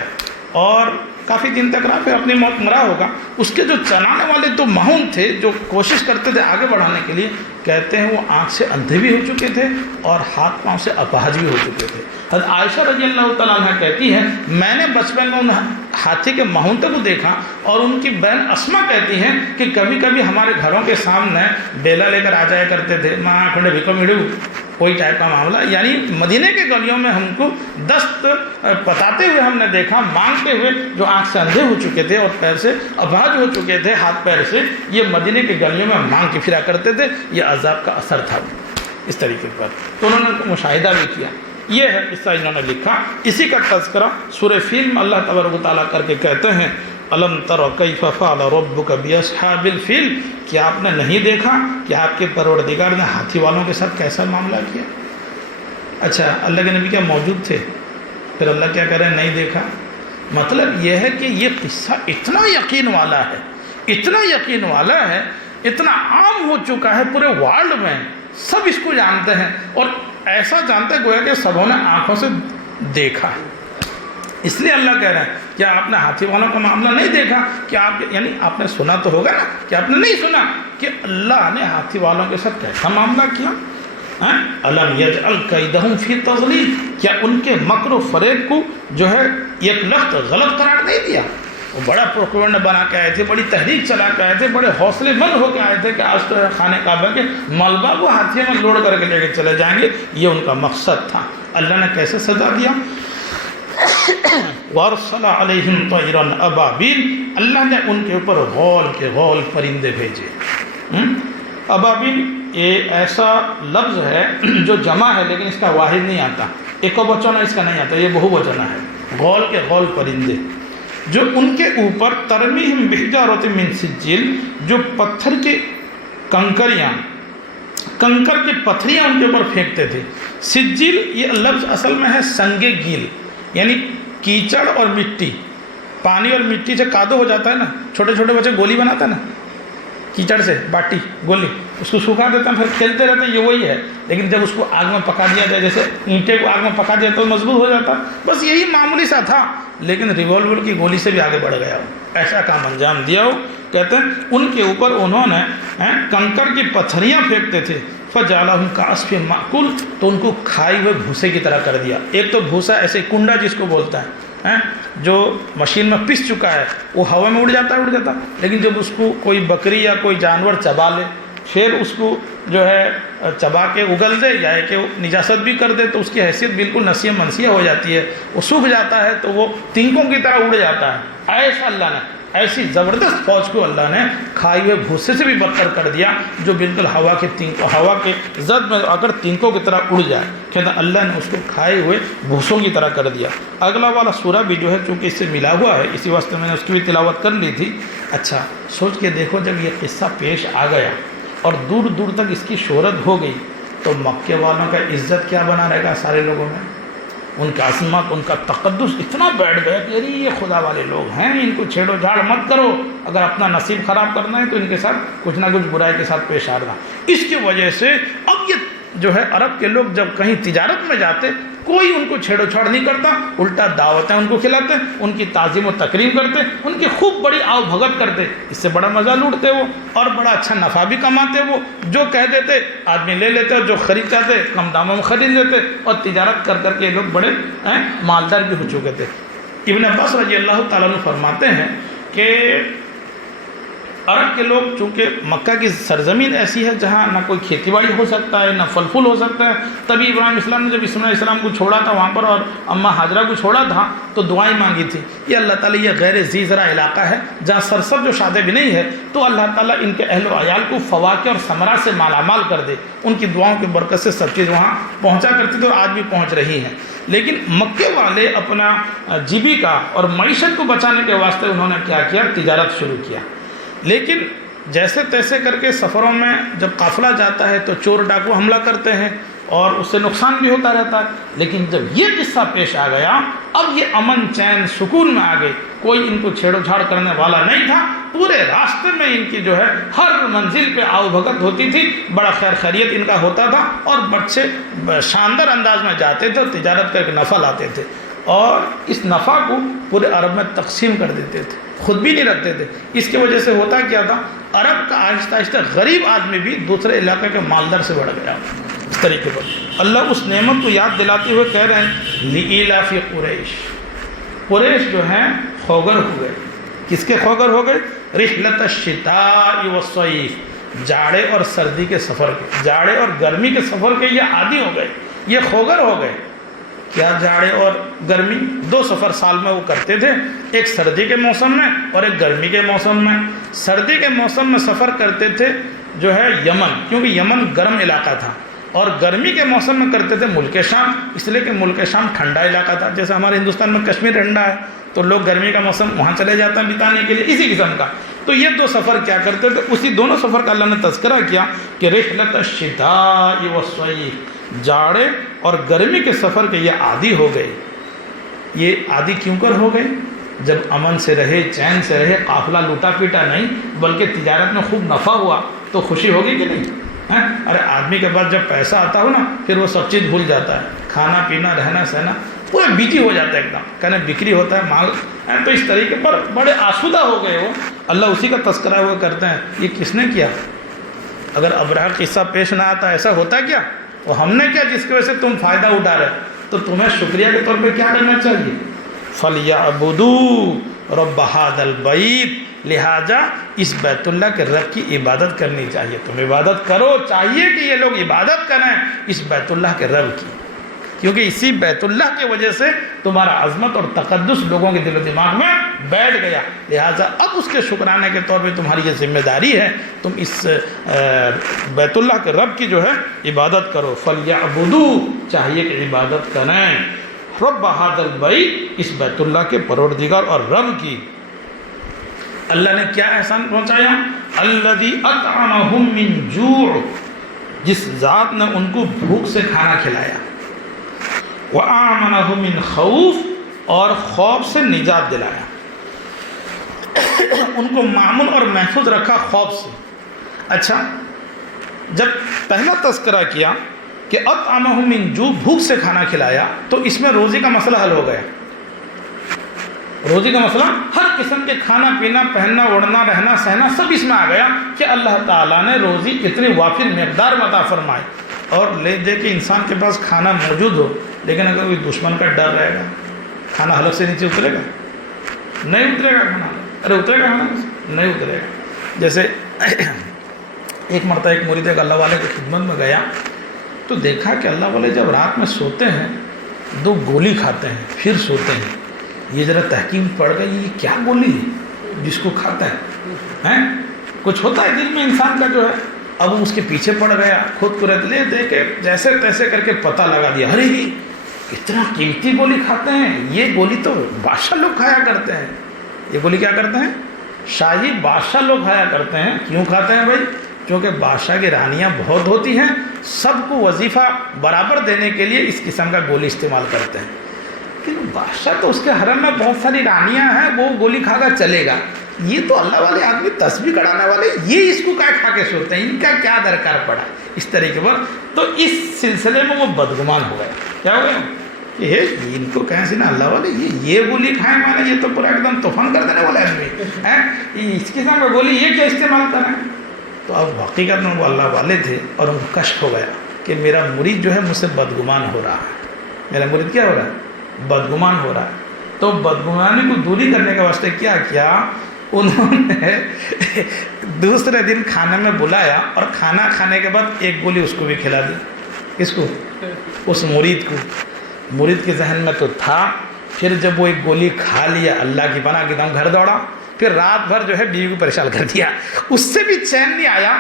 اور کافی دن تک رہا، پھر اپنی موت مرا ہوگا۔ اس کے جو چلانے والے دو ماہون تھے جو کوشش کرتے تھے آگے بڑھانے کے لیے، کہتے ہیں وہ آنکھ سے اندھے بھی ہو چکے تھے اور ہاتھ پاؤں سے اپاہج بھی ہو چکے تھے۔ حضرت عائشہ رضی اللہ تعالیٰ عنہ کہتی ہیں میں نے بچپن میں ان ہاتھی کے ماہونتوں کو دیکھا، اور ان کی بہن اسما کہتی ہیں کہ کبھی کبھی ہمارے گھروں کے سامنے بیلا لے کر آ جایا کرتے تھے، ماں کھڑے بھیکو میڑو کوئی ٹائپ کا معاملہ، یعنی مدینے کے گلیوں میں ہم کو دست پتاتے ہوئے ہم نے دیکھا، مانگتے ہوئے، جو آنکھ سے اندھے ہو چکے تھے اور پیر سے اپاہج ہو چکے تھے ہاتھ پیر سے، یہ مدینے کے گلیوں میں مانگ کے پھرا کرتے تھے، یہ عذاب کا اثر تھا اس طریقے پر۔ تو انہوں نے مشاہدہ بھی کیا، یہ ہے قصہ انہوں نے لکھا۔ اسی کا تذکرہ سورہ فیل میں اللہ تبارک و تعالیٰ کر کے کہتے ہیں الم تر کیف فعل ربک باصحاب الفیل، کیا آپ نے نہیں دیکھا کہ آپ کے پروردگار نے ہاتھی والوں کے ساتھ کیسا معاملہ کیا؟ اچھا اللہ کے نبی کیا موجود تھے؟ پھر اللہ کیا کہہ رہے ہیں نہیں دیکھا؟ مطلب یہ ہے کہ یہ قصہ اتنا یقین والا ہے، اتنا یقین والا ہے اتنا عام ہو چکا ہے پورے ورلڈ میں، سب اس کو جانتے ہیں، اور ایسا جانتے ہیں گویا کہ سبوں نے آنکھوں سے دیکھا ہے۔ اس لیے اللہ کہہ رہے ہیں کیا آپ نے ہاتھی والوں کا معاملہ نہیں دیکھا؟ کہ آپ یعنی آپ نے سنا تو ہوگا نا، کہ آپ نے نہیں سنا کہ اللہ نے ہاتھی والوں کے ساتھ کیسا معاملہ کیا؟ الم یجعل کیدہم فی تضلیل، کیا ان کے مکر و فریب کو جو ہے ایک لخت غلط قرار نہیں دیا؟ وہ بڑا پروپیگنڈ بنا کے آئے تھے، بڑی تحریک چلا کے آئے تھے، بڑے حوصلے مند ہو کے آئے تھے کہ آج تو خانہ کعبہ کے ملبہ کو ہاتھیوں میں لوڈ کر کے لے کے چلے جائیں گے، یہ ان کا مقصد تھا۔ اللہ نے کیسے سزا دیا؟ وَأَرْسَلَ عَلَيْهِمْ طَيْرًا أَبَابِيلَ، اللہ نے ان کے اوپر غول کے غول پرندے بھیجے۔ ابابیل یہ ایسا لفظ ہے جو جمع ہے لیکن اس کا واحد نہیں آتا، ایک وچن اس کا نہیں آتا، یہ بہو وچن ہے۔ غول کے غول پرندے جو ان کے اوپر ترمیہم بحجارۃ من سجیل، جو پتھر کے کنکر کی پتھریاں ان کے اوپر پھینکتے تھے۔ سجیل یہ لفظ اصل میں ہے سنگ گیل، یعنی کیچڑ اور مٹی، پانی اور مٹی سے کادو ہو جاتا ہے نا، چھوٹے چھوٹے بچے گولی بناتا ہے نا کیچڑ سے، باٹی گولی، اس کو سکھا دیتے ہیں پھر کھیلتے رہتے ہیں، یہ وہی ہے۔ لیکن جب اس کو آگ میں پکا دیا جائے، جیسے اینٹے کو آگ میں پکا دیا تو مضبوط ہو جاتا، بس یہی معمولی سا تھا، لیکن ریوالور کی گولی سے بھی آگے بڑھ گیا ہو، ایسا کام انجام دیا ہو۔ کہتے ہیں ان کے اوپر انہوں نے کنکر کی پتھریاں پھینکتے تھے، فجعلہم کعصف مأکول، تو ان کو کھائے ہوئے بھوسے کی طرح کر دیا۔ ایک تو بھوسا ایسے کنڈا جس کو بولتا ہے جو مشین میں پس چکا ہے، وہ ہوا میں اڑ جاتا ہے، لیکن جب اس کو کوئی بکری یا کوئی جانور چبا لے، پھر اس کو جو ہے چبا کے اگل دے یا کہ نجاست بھی کر دے، تو اس کی حیثیت بالکل نسیہ منسیہ ہو جاتی ہے، وہ سوکھ جاتا ہے تو وہ تینکوں کی طرح اڑ جاتا ہے۔ ایسا اللہ نے ایسی زبردست فوج کو اللہ نے کھائے ہوئے بھوسے سے بھی بدتر کر دیا، جو بالکل ہوا کے زد میں آ کر تینکوں کی طرح اڑ جائے، کہتا اللہ نے اس کو کھائے ہوئے بھوسوں کی طرح کر دیا۔ اگلا والا سورہ بھی جو ہے چونکہ اس سے ملا ہوا ہے، اسی واسطے میں نے اس کی بھی تلاوت کر لی تھی۔ اچھا سوچ کے دیکھو، جب یہ قصہ پیش آ گیا اور دور دور تک اس کی شہرت ہو گئی، تو مکے والوں کا عزت کیا بنا رہے گا سارے لوگوں میں؟ ان کا عظمت، ان کا تقدس اتنا بیٹھ گیا کہ یعنی یہ خدا والے لوگ ہیں، ان کو چھیڑو جھاڑ مت کرو، اگر اپنا نصیب خراب کرنا ہے تو ان کے ساتھ کچھ نہ کچھ برائی کے ساتھ پیش آنا۔ اس کی وجہ سے اب یہ جو ہے عرب کے لوگ جب کہیں تجارت میں جاتے، کوئی ان کو چھیڑو چھاڑ نہیں کرتا، الٹا دعوتیں ان کو کھلاتے، ان کی تعظیم و تکریم کرتے، ان کی خوب بڑی آؤ بھگت کرتے، اس سے بڑا مزہ لوٹتے وہ، اور بڑا اچھا نفع بھی کماتے وہ، جو کہہ دیتے آدمی لے لیتے، اور جو خرید چاہتے کم داموں میں خرید لیتے، اور تجارت کر کر کے لوگ بڑے مالدار بھی ہو چکے تھے۔ ابن عباس رضی اللہ تعالیٰ عنہ فرماتے ہیں کہ عرب کے لوگ چونکہ مکہ کی سرزمین ایسی ہے جہاں نہ کوئی کھیتی باڑی ہو سکتا ہے، نہ پھل پھول ہو سکتا ہے، تبھی ابراہیم السلام نے جب اسماعیل علیہ السلام کو چھوڑا تھا وہاں پر اور اماں ہاجرہ کو چھوڑا تھا تو دعائیں مانگی تھی، یہ اللہ تعالیٰ یہ غیر ذی زرع علاقہ ہے جہاں سرسبز و شادے بھی نہیں ہے، تو اللہ تعالیٰ ان کے اہل و عیال کو فواکہ اور ثمرہ سے مالا مال کر دے، ان کی دعاؤں کی برکت سے سب چیز وہاں پہنچا کرتی تھی اور آج بھی پہنچ رہی ہیں۔ لیکن مکے والے اپنا جیویکا اور معیشت کو بچانے کے واسطے انہوں نے کیا کیا؟ تجارت شروع کیا۔ لیکن جیسے تیسے کر کے سفروں میں جب قافلہ جاتا ہے تو چور ڈاکو حملہ کرتے ہیں اور اس سے نقصان بھی ہوتا رہتا ہے، لیکن جب یہ قصہ پیش آ گیا، اب یہ امن چین سکون میں آ گئے، کوئی ان کو چھیڑو چھاڑ کرنے والا نہیں تھا، پورے راستے میں ان کی جو ہے ہر منزل پہ آؤ بھگت ہوتی تھی، بڑا خیر خیریت ان کا ہوتا تھا، اور بچے شاندار انداز میں جاتے تھے اور تجارت کا ایک نفع لاتے تھے، اور اس نفع کو پورے عرب میں تقسیم کر دیتے تھے، خود بھی نہیں رکھتے تھے۔ اس کی وجہ سے ہوتا کیا تھا؟ عرب کا آہستہ آہستہ غریب آدمی بھی دوسرے علاقے کے مالدار سے بڑھ گیا۔ اس طریقے پر اللہ اس نعمت کو یاد دلاتے ہوئے کہہ رہے ہیں لِإِيلَافِ قُرَيْشٍ، قریش جو ہیں خوگر ہو گئے۔ کس کے خوگر ہو گئے؟ رحلۃ الشتاء والصیف، جاڑے اور سردی کے سفر کے، جاڑے اور گرمی کے سفر کے یہ عادی ہو گئے، یہ خوگر ہو گئے۔ کیا جاڑے اور گرمی؟ دو سفر سال میں وہ کرتے تھے، ایک سردی کے موسم میں اور ایک گرمی کے موسم میں۔ سردی کے موسم میں سفر کرتے تھے جو ہے یمن، کیونکہ یمن گرم علاقہ تھا، اور گرمی کے موسم میں کرتے تھے ملک شام، اس لیے کہ ملک شام ٹھنڈا علاقہ تھا، جیسے ہمارے ہندوستان میں کشمیر ٹھنڈا ہے تو لوگ گرمی کا موسم وہاں چلے جاتے ہیں بتانے کے لیے، اسی قسم کا۔ تو یہ دو سفر کیا کرتے تھے، اسی دونوں سفر کا اللہ نے تذکرہ کیا کہ رحلۃ الشتاء والصیف، جاڑے اور گرمی کے سفر کے یہ عادی ہو گئے۔ یہ عادی کیوں کر ہو گئے؟ جب امن سے رہے، چین سے رہے، قافلہ لوٹا پیٹا نہیں، بلکہ تجارت میں خوب نفع ہوا، تو خوشی ہوگی کہ نہیں؟ ارے آدمی کے پاس جب پیسہ آتا ہو نا پھر وہ سب چیز بھول جاتا ہے، کھانا پینا رہنا سہنا پورے بیجی ہو جاتا ہے ایک دم، کہنا بکری ہوتا ہے مال، تو اس طریقے پر بڑے آسودہ ہو گئے ہو۔ اللہ اسی کا تذکرہ ہوا کرتے ہیں، یہ کس نے کیا؟ اگر ابرہہ قصہ پیش نہ آتا ایسا ہوتا کیا؟ وہ ہم نے کیا جس کی وجہ سے تم فائدہ اٹھا رہے، تو تمہیں شکریہ کے طور پہ کیا کرنا چاہیے؟ فَلْيَعْبُدُوا رَبَّ هَذَا الْبَيْتِ، لہٰذا اس بیت اللہ کے رب کی عبادت کرنی چاہیے، تم عبادت کرو، چاہیے کہ یہ لوگ عبادت کریں اس بیت اللہ کے رب کی، کیونکہ اسی بیت اللہ کی وجہ سے تمہارا عظمت اور تقدس لوگوں کے دل و دماغ میں بیٹھ گیا، لہٰذا اب اس کے شکرانے کے طور پہ تمہاری یہ ذمہ داری ہے تم اس بیت اللہ کے رب کی جو ہے عبادت کرو۔ فَلْيَعْبُدُوا، چاہیے کہ عبادت کریں، رب هذا البیت، اس بیت اللہ کے پروردگار اور رب کی۔ اللہ نے کیا احسان پہنچایا؟ الذی اطعمہم من جوع، جس ذات نے ان کو بھوک سے کھانا کھلایا، وآمنہم من خوف، اور خوف سے نجات دلایا، ان کو معمول اور محفوظ رکھا خوف سے۔ اچھا، جب پہلا تذکرہ کیا کہ اطعمہم من جوع، بھوک سے کھانا کھلایا، تو اس میں روزی کا مسئلہ حل ہو گیا۔ روزی کا مسئلہ، ہر قسم کے کھانا پینا پہننا اوڑھنا رہنا سہنا سب اس میں آ گیا کہ اللہ تعالیٰ نے روزی اتنی وافر مقدار میں عطا فرمائی۔ اور لے دے کے انسان کے پاس کھانا موجود ہو، لیکن اگر کوئی دشمن کا ڈر رہے گا، کھانا حلق سے نیچے اترے گا؟ نہیں اترے گا کھانا، ارے اترے گا کھانا؟ نہیں اترے گا۔ جیسے ایک مرتبہ ایک مرید ایک اللہ والے کی خدمت میں گیا تو دیکھا کہ اللہ والے جب رات میں سوتے ہیں 2 گولی کھاتے ہیں پھر سوتے ہیں۔ یہ ذرا تحقیق پڑ گئی، یہ کیا گولی ہے جس کو کھاتا ہے؟ کچھ ہوتا ہے دل میں انسان کا جو ہے۔ اب اس کے پیچھے پڑ گیا، خود کو لے دے کے جیسے تیسے کر کے پتہ لگا دیا، ارے یہ اتنا قیمتی گولی کھاتے ہیں، یہ گولی تو بادشاہ لوگ کھایا کرتے ہیں۔ یہ گولی کیا کرتے ہیں؟ شاہی بادشاہ لوگ کھایا کرتے ہیں۔ کیوں کھاتے ہیں بھائی؟ کیونکہ بادشاہ کی رانیاں بہت ہوتی ہیں، سب کو وظیفہ برابر دینے کے لیے اس قسم کا گولی استعمال کرتے ہیں۔ لیکن بادشاہ تو اس کے حرم میں بہت ساری رانیاں ہیں، وہ گولی کھا کر چلے گا، یہ تو اللہ والے آدمی تسبیح کڑانے والے، یہ اس کو کیا کھا کے سوتے ہیں، ان کا کیا درکار پڑا اس طریقے پر۔ تو اس سلسلے میں وہ بدگمان ہو گئے۔ کیا ہو گیا کہ ان کو کہیں سے نا اللہ والے یہ گولی کھائیں، مانا یہ تو پورا ایک دم طوفان کر دینے والے آدمی، اس قسم کا گولی یہ کیا استعمال کریں؟ تو اب حقیقت میں وہ اللہ والے تھے اور ان کو کشف ہو گیا کہ میرا مرید جو ہے مجھ سے بدگمان ہو رہا ہے، میرا مرید کیا ہو رہا ہے؟ بدگمان ہو رہا ہے۔ تو بدگمانی کو دوری کرنے کے واسطے کیا کیا؟ انہوں نے دوسرے دن کھانے میں بلایا اور کھانا کھانے کے بعد 1 گولی اس کو بھی کھلا دی۔ کس کو؟ اس مرید کو۔ مرید کے ذہن میں تو تھا، پھر جب وہ 1 گولی کھا لیا اللہ کی پناہ کے دم گھر دوڑا، پھر رات بھر جو ہے بیوی کو پریشان کر دیا، اس سے بھی چین نہیں آیا،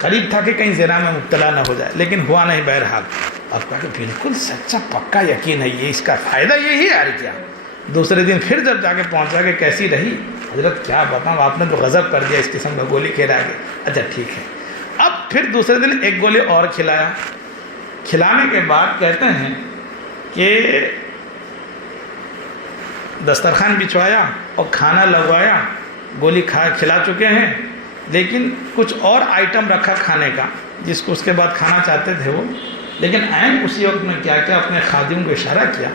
قریب تھا کہ کہیں زنا میں مبتلا نہ ہو جائے، لیکن ہوا نہیں بہرحال۔ اب کہا کہ بالکل سچا پکا یقین ہے، یہ اس کا فائدہ یہی ہے۔ کیا دوسرے دن پھر جب جا کے پہنچا کہ کیسی رہی حضرت، کیا بتاؤں آپ نے تو غضب کر دیا، اس قسم کا گولی کھلا کے۔ اچھا ٹھیک ہے۔ اب پھر دوسرے دن 1 گولی اور کھلایا، کھلانے کے بعد کہتے ہیں کہ دسترخوان بچھوایا اور کھانا لگوایا، گولی کھلا چکے ہیں، لیکن کچھ اور آئٹم رکھا کھانے کا جس کو اس کے بعد کھانا چاہتے تھے وہ، لیکن عین اسی وقت میں کیا کیا اپنے خادم کو اشارہ کیا،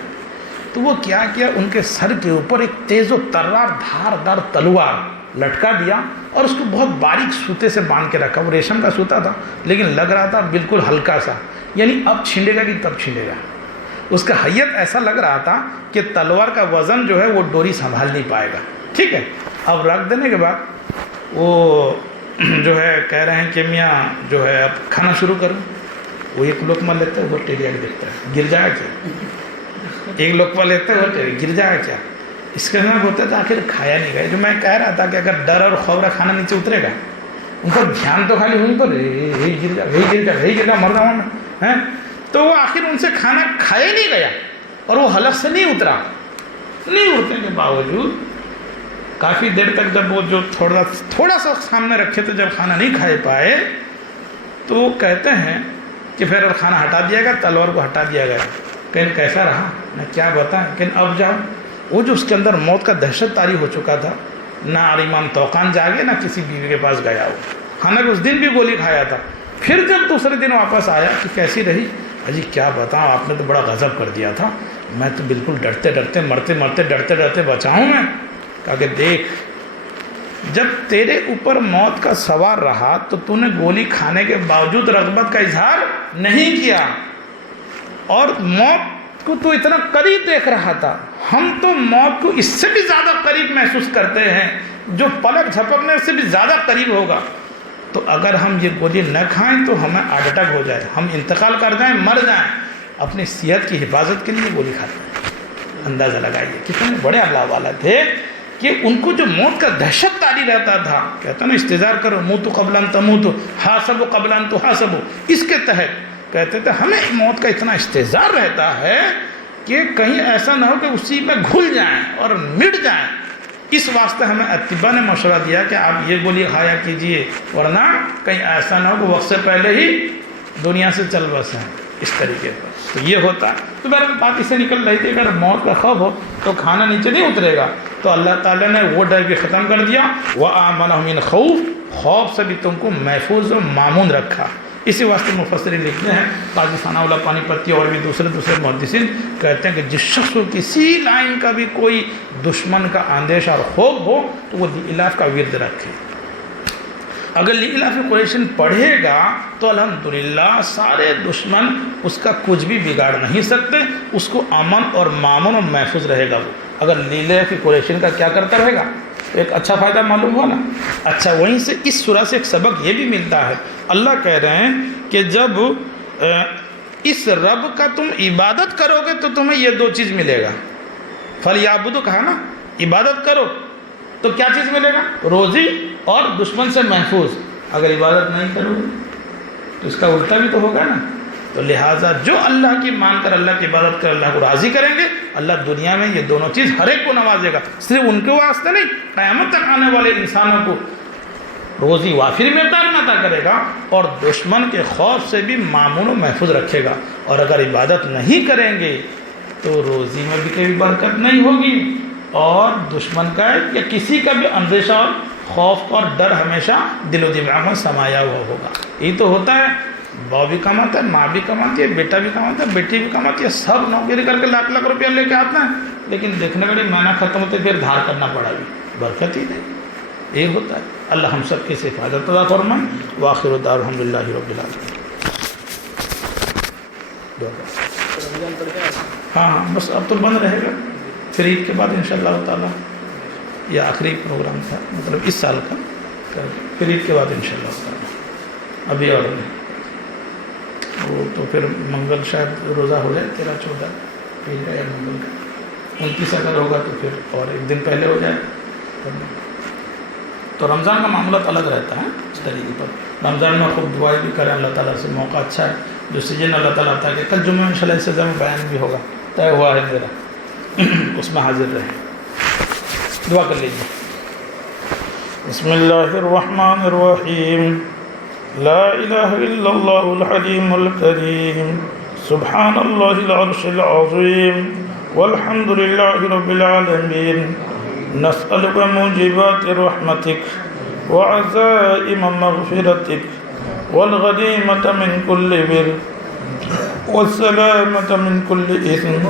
تو وہ کیا کیا ان کے سر کے اوپر ایک تیز و ترار دھاردار تلوار لٹکا دیا اور اس کو بہت باریک سوتے سے باندھ کے رکھا۔ وہ ریشم کا سوتا تھا لیکن لگ رہا تھا بالکل ہلکا سا، یعنی اب چھینڈے گا کہ تب چھینڈے گا۔ اس کا حیت ایسا لگ رہا تھا کہ تلوار کا وزن جو ہے وہ ڈوری سنبھال نہیں پائے گا۔ ٹھیک ہے، اب رکھ دینے کے بعد وہ جو ہے کہہ رہے ہیں کہ میاں جو ہے اب کھانا شروع کروں۔ وہ 1 لقمہ لیتا ہے وہ ٹیڑیا دیکھتا ہے، گر جائے کیا؟ 1 لقمہ لیتا ہے وہ گر جائے کیا؟ اس کے ساتھ ہوتا ہے تو آخر کھایا نہیں گیا۔ جو میں کہہ رہا تھا کہ اگر ڈر اور خوف رہا کھانا نیچے اترے گا، ان کا دھیان تو خالی وہیں پر گر جا مر جاؤں میں، تو وہ آخر ان سے کھانا کھایا نہیں گیا اور وہ حلق سے نہیں اترا۔ نہیں اترنے کے باوجود کافی دیر تک جب وہ جو تھوڑا سا سامنے رکھے تھے جب کھانا نہیں کھائے پائے، تو وہ کہتے ہیں کہ پھر کھانا ہٹا دیا گیا، تلوار کو ہٹا دیا گیا۔ کہیں کیسا رہا؟ میں کیا بتائیں، لیکن اب جاؤ وہ جو اس کے اندر موت کا دہشت طاری ہو چکا تھا، نہ امام توقان جاگے نہ کسی بیوی کے پاس گیا ہو، حالانکہ اس دن بھی گولی کھایا تھا. پھر جب دوسرے دن واپس آیا کہ کیسی رہی؟ اجی کیا بتاؤں، آپ نے تو بڑا غضب کر دیا تھا، میں تو بالکل ڈرتے ڈرتے مرتے مرتے ڈرتے ڈرتے بچا ہوں میں. کہا کہ دیکھ، جب تیرے اوپر موت کا سوار رہا تو تو نے گولی کھانے کے باوجود رغبت کا اظہار نہیں کیا، اور موت کو تو اتنا قریب دیکھ رہا تھا. ہم تو موت کو اس سے بھی زیادہ قریب محسوس کرتے ہیں، جو پلک جھپکنے سے بھی زیادہ قریب ہوگا. تو اگر ہم یہ گولی نہ کھائیں تو ہمیں ہارٹ اٹیک ہو جائے، ہم انتقال کر جائیں، مر جائیں. اپنی صحت کی حفاظت کے لیے گولی کھاتے ہیں. اندازہ لگائیے کتنے بڑے اللہ والے تھے کہ ان کو جو موت کا دہشت طاری رہتا تھا. کہتا نا استظار کرو، موتو قبل ان تموتو حاسبو قبل ان تحاسبو. اس کے تحت کہتے تھے ہمیں موت کا اتنا استظار رہتا ہے کہ کہیں ایسا نہ ہو کہ اسی میں گھل جائیں اور مٹ جائیں. اس واسطے ہمیں اطباء نے مشورہ دیا کہ آپ یہ گولی کھایا کیجئے، ورنہ کہیں ایسا نہ ہو کہ وقت سے پہلے ہی دنیا سے چل بسیں. اس طریقے پر تو یہ ہوتا ہے. تو بہرحال بات اس سے نکل رہی تھی اگر موت کا خوف ہو تو کھانا نیچے نہیں اترے گا. تو اللہ تعالیٰ نے وہ ڈر بھی ختم کر دیا. وَآمَنَهُ مِنْ خَوْفٍ، خوف سے بھی تم کو محفوظ و مامون رکھا. اسی واسطے مفسرین لکھتے ہیں، قاضی ثناء اللہ پانی پتی اور بھی دوسرے محدثین کہتے ہیں کہ جس شخص کو کسی لائن کا بھی کوئی دشمن کا اندیشہ اور خوف ہو تو وہ لیلاف کا ورد رکھے. اگر لیلاف قریشین پڑھے گا تو الحمدللہ سارے دشمن اس کا کچھ بھی بگاڑ نہیں سکتے، اس کو امن اور مامون اور محفوظ رہے گا. وہ اگر لیلاف قریشین کا کیا کرتا رہے گا، ایک اچھا فائدہ معلوم ہوا نا. اچھا، وہیں سے اس سورہ سے ایک سبق یہ بھی ملتا ہے. اللہ کہہ رہے ہیں کہ جب اس رب کا تم عبادت کرو گے تو تمہیں یہ دو چیز ملے گا. فَلْيَعْبُدُوا کہا نا، عبادت کرو تو کیا چیز ملے گا؟ روزی اور دشمن سے محفوظ. اگر عبادت نہیں کرو گے تو اس کا الٹا بھی تو ہوگا نا. تو لہٰذا جو اللہ کی مان کر اللہ کی عبادت کر اللہ کو راضی کریں گے، اللہ دنیا میں یہ دونوں چیز ہر ایک کو نوازے گا. صرف ان کے واسطے نہیں، قیامت تک آنے والے انسانوں کو روزی وافر مقدار میں عطا کرے گا اور دشمن کے خوف سے بھی مامون و محفوظ رکھے گا. اور اگر عبادت نہیں کریں گے تو روزی میں بھی کبھی برکت نہیں ہوگی اور دشمن کا یا کسی کا بھی اندیشہ اور خوف اور ڈر ہمیشہ دل و دماغ میں سمایا ہوا ہوگا. یہی تو ہوتا ہے، باپ بھی کماتا ہے، ماں بھی کماتی ہے، بیٹا بھی کماتا ہے، بیٹی بھی کماتی ہے، سب نوکری کر کے لاکھ لاکھ روپیہ لے کے آتے ہیں، لیکن دیکھنے والی معنی ختم ہوتے پھر دھار کرنا پڑا بھی، برکت ہی نہیں. یہ ہوتا ہے. اللہ ہم سب کی حفاظت عطا فرمائے. وآخر دعوانا الحمدللہ رب العالمین. ہاں بس اب تو بند رہے گا، پھر عید کے بعد انشاءاللہ تعالیٰ یہ آخری پروگرام تھا، مطلب اس سال کا، پھر عید کے بعد انشاءاللہ تعالیٰ ابھی اور نہیں. وہ تو پھر منگل شاید روزہ ہو جائے 13-14 عید کا یا منگل کا، 29 اگر ہوگا تو پھر اور ایک دن پہلے ہو جائے. تو رمضان کا معاملات الگ رہتا ہے اس طریقے پر. رمضان میں خوب دعائیں بھی کریں اللہ تعالیٰ سے، موقع اچھا ہے جو سیزن اللہ تعالیٰ عطا کہ کل جمعہ انشاءاللہ اس سے میں بیان بھی ہوگا، طے ہوا ہے میرا، اس میں حاضر رہیں. دعا کر لیجیے. بسم اللہ الرحمن الرحیم. لا الہ الا اللہ الحلیم الکریم، سبحان اللہ العرش العظیم، والحمد للہ رب العالمین. نسألك موجبات رحمتك وعزائم مغفرتك والغنیمة من كل بر والسلامة من كل إثم.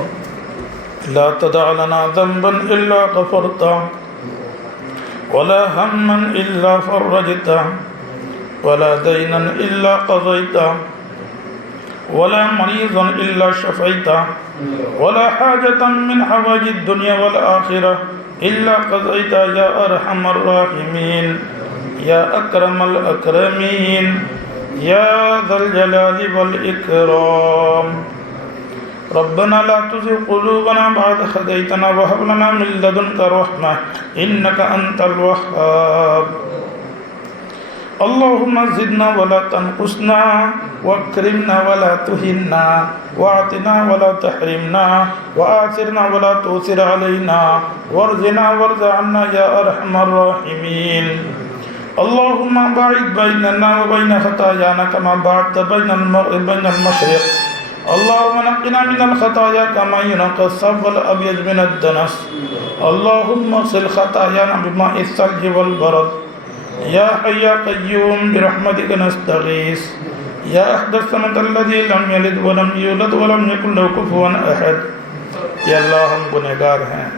لا تدع لنا ذنبا إلا غفرته ولا هما إلا فرجته ولا دينا إلا قضيته ولا مريضا إلا شفيته ولا حاجة من حوائج الدنيا والآخرة إلا قضيتها يا أرحم الراحمين يا أكرم الأكرمين يا ذا الجلال والإكرام. ربنا لا تزغ قلوبنا بعد إذ هديتنا وهب لنا من لدنك رحمة إنك أنت الوهاب. اللهم زدنا ولا تنقصنا واكرمنا ولا تهنا واعطنا ولا تحرمنا وآثرنا ولا تؤثر علينا وارزقنا وارض عنا يا أرحم الراحمين. اللهم باعد بيننا وبين خطايانا كما باعدت بين المغرب بين المشرق. اللهم نقنا من الخطايا كما ينقى الثوب الأبيض من الدنس. اللهم اغسل خطايانا بماء الثلج والبرد یا حی یا قیوم برحمتک نستغیث یا احد الصمد الذی لم یلد ولم یولد ولم یکن لہ کفوا احد۔ یا اللہ ہم گنہگار ہیں،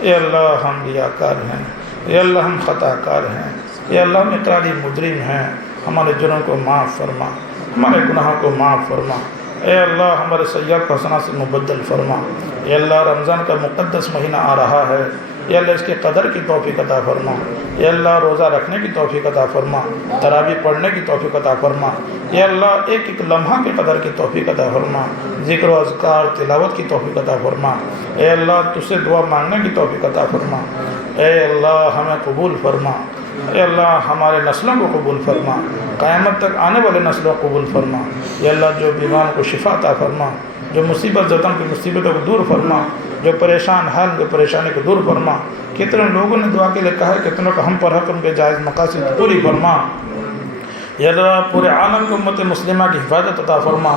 اے اللہ ہم ریاکار ہیں، اے اللہ ہم خطا کار ہیں، اے اللہ ہم اقراری مجرم ہیں، ہمارے جرم کو معاف فرما، ہمارے گناہوں کو معاف فرما، اے اللہ ہمارے سیئات کو حسنات سے مبدل فرما۔ اے اللہ رمضان کا مقدس مہینہ آ رہا ہے، اے اللہ اس کے قدر کی توفیق عطا فرما، اے اللہ روزہ رکھنے کی توفیق عطا فرما، تراویح پڑھنے کی توفیق عطا فرما، اے اللہ ایک ایک لمحہ کے قدر کی توفیق عطا فرما، ذکر و اذکار تلاوت کی توفیق عطا فرما، اے اللہ تجھ سے دعا مانگنے کی توفیق عطا فرما، اے اللہ ہمیں قبول فرما، اے اللہ ہمارے نسلوں کو قبول فرما، قیامت تک آنے والے نسلوں کو قبول فرما، اے اللہ جو بیمار کو شفا عطا فرما، جو مصیبت زدوں کی مصیبتوں کو دور فرما، جو پریشان حال کی پریشانی کو دور فرما۔ کتنے لوگوں نے دعا کے لیے کہا ہے، کتنوں کو ہم پر حق ان کے جائز مقاصد پوری فرما۔ یا اللہ پورے عالم کو امت مسلمہ کی حفاظت عطا فرما،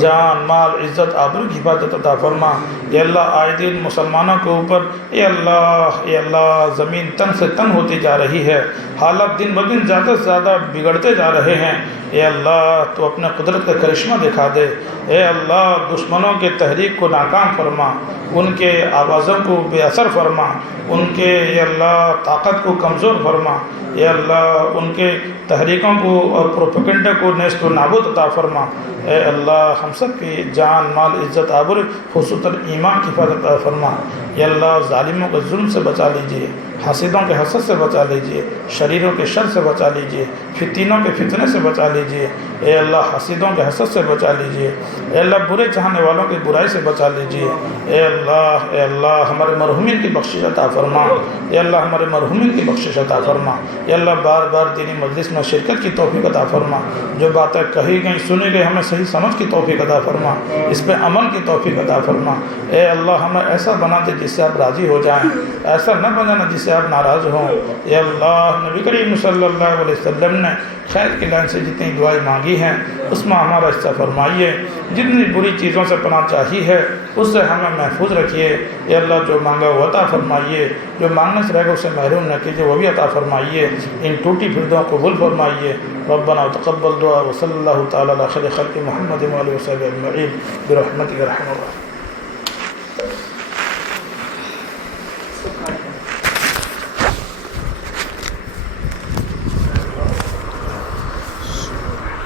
جان مال عزت آبرو کی حفاظت عطا فرما۔ یا اللہ آئے دن مسلمانوں کے اوپر اے اللہ زمین تن سے تن ہوتی جا رہی ہے، حالات دن بدن زیادہ سے زیادہ بگڑتے جا رہے ہیں۔ اے اللہ تو اپنے قدرت کا کرشمہ دکھا دے، اے اللہ دشمنوں کے تحریک کو ناکام فرما، ان کے آوازوں کو بے اثر فرما، ان کے اے اللہ طاقت کو کمزور فرما، اے اللہ ان کے تحریکوں کو اور پروپیگنڈا کو نیست و نابود عطا فرما۔ اے اللہ ہم سب کی جان مال عزت آبرو خصوصاً ایمان کی حفاظت عطا فرما۔ اے اللہ ظالموں کے ظلم سے بچا لیجئے، حاسدوں کے حسد سے بچا لیجئے، شریروں کے شر سے بچا لیجئے، فتنوں کے فتنے سے بچا لیجئے، اے اللہ حاسدوں کے حسد سے بچا لیجئے، اے اللہ برے چاہنے والوں کی برائی سے بچا لیجئے۔ اے اللہ ہمارے مرحومین کی بخشش عطا فرما، اے اللہ ہمارے مرحومین کی بخشش عطا فرما۔ اے اللہ بار بار دینی مجلس میں شرکت کی توفیق عطا فرما، جو باتیں کہی گئیں سنی گئی ہمیں صحیح سمجھ کی توفیق عطا فرما، اس پہ عمل کی توفیق عطا فرما۔ اے اللہ ہمیں ایسا بنا دے جس سے آپ راضی ہو جائیں، ایسا نہ بنانا جس سے آپ ناراض ہوں۔ اے اللہ نبی کریم صلی اللہ علیہ وسلم نے خیر کی لائن سے جتنی دعائیں مانگی ہیں اس میں ہمارا حصہ فرمائیے، جتنی بری چیزوں سے پناہ چاہی ہے اس سے ہمیں محفوظ رکھیے۔ اے اللہ جو مانگا وہ عطا فرمائیے، جو مانگنے سے رہ گا اسے محروم نہ کیجیے، وہ بھی عطا فرمائیے، ان ٹوٹی پھر دعاؤں کو قبول فرمائیے۔ ربنا تقبل دعا وصلی اللہ تعالی علی خیر خلق محمد وآلہ وصحبہ اجمعین برحمتک ارحم الراحمین۔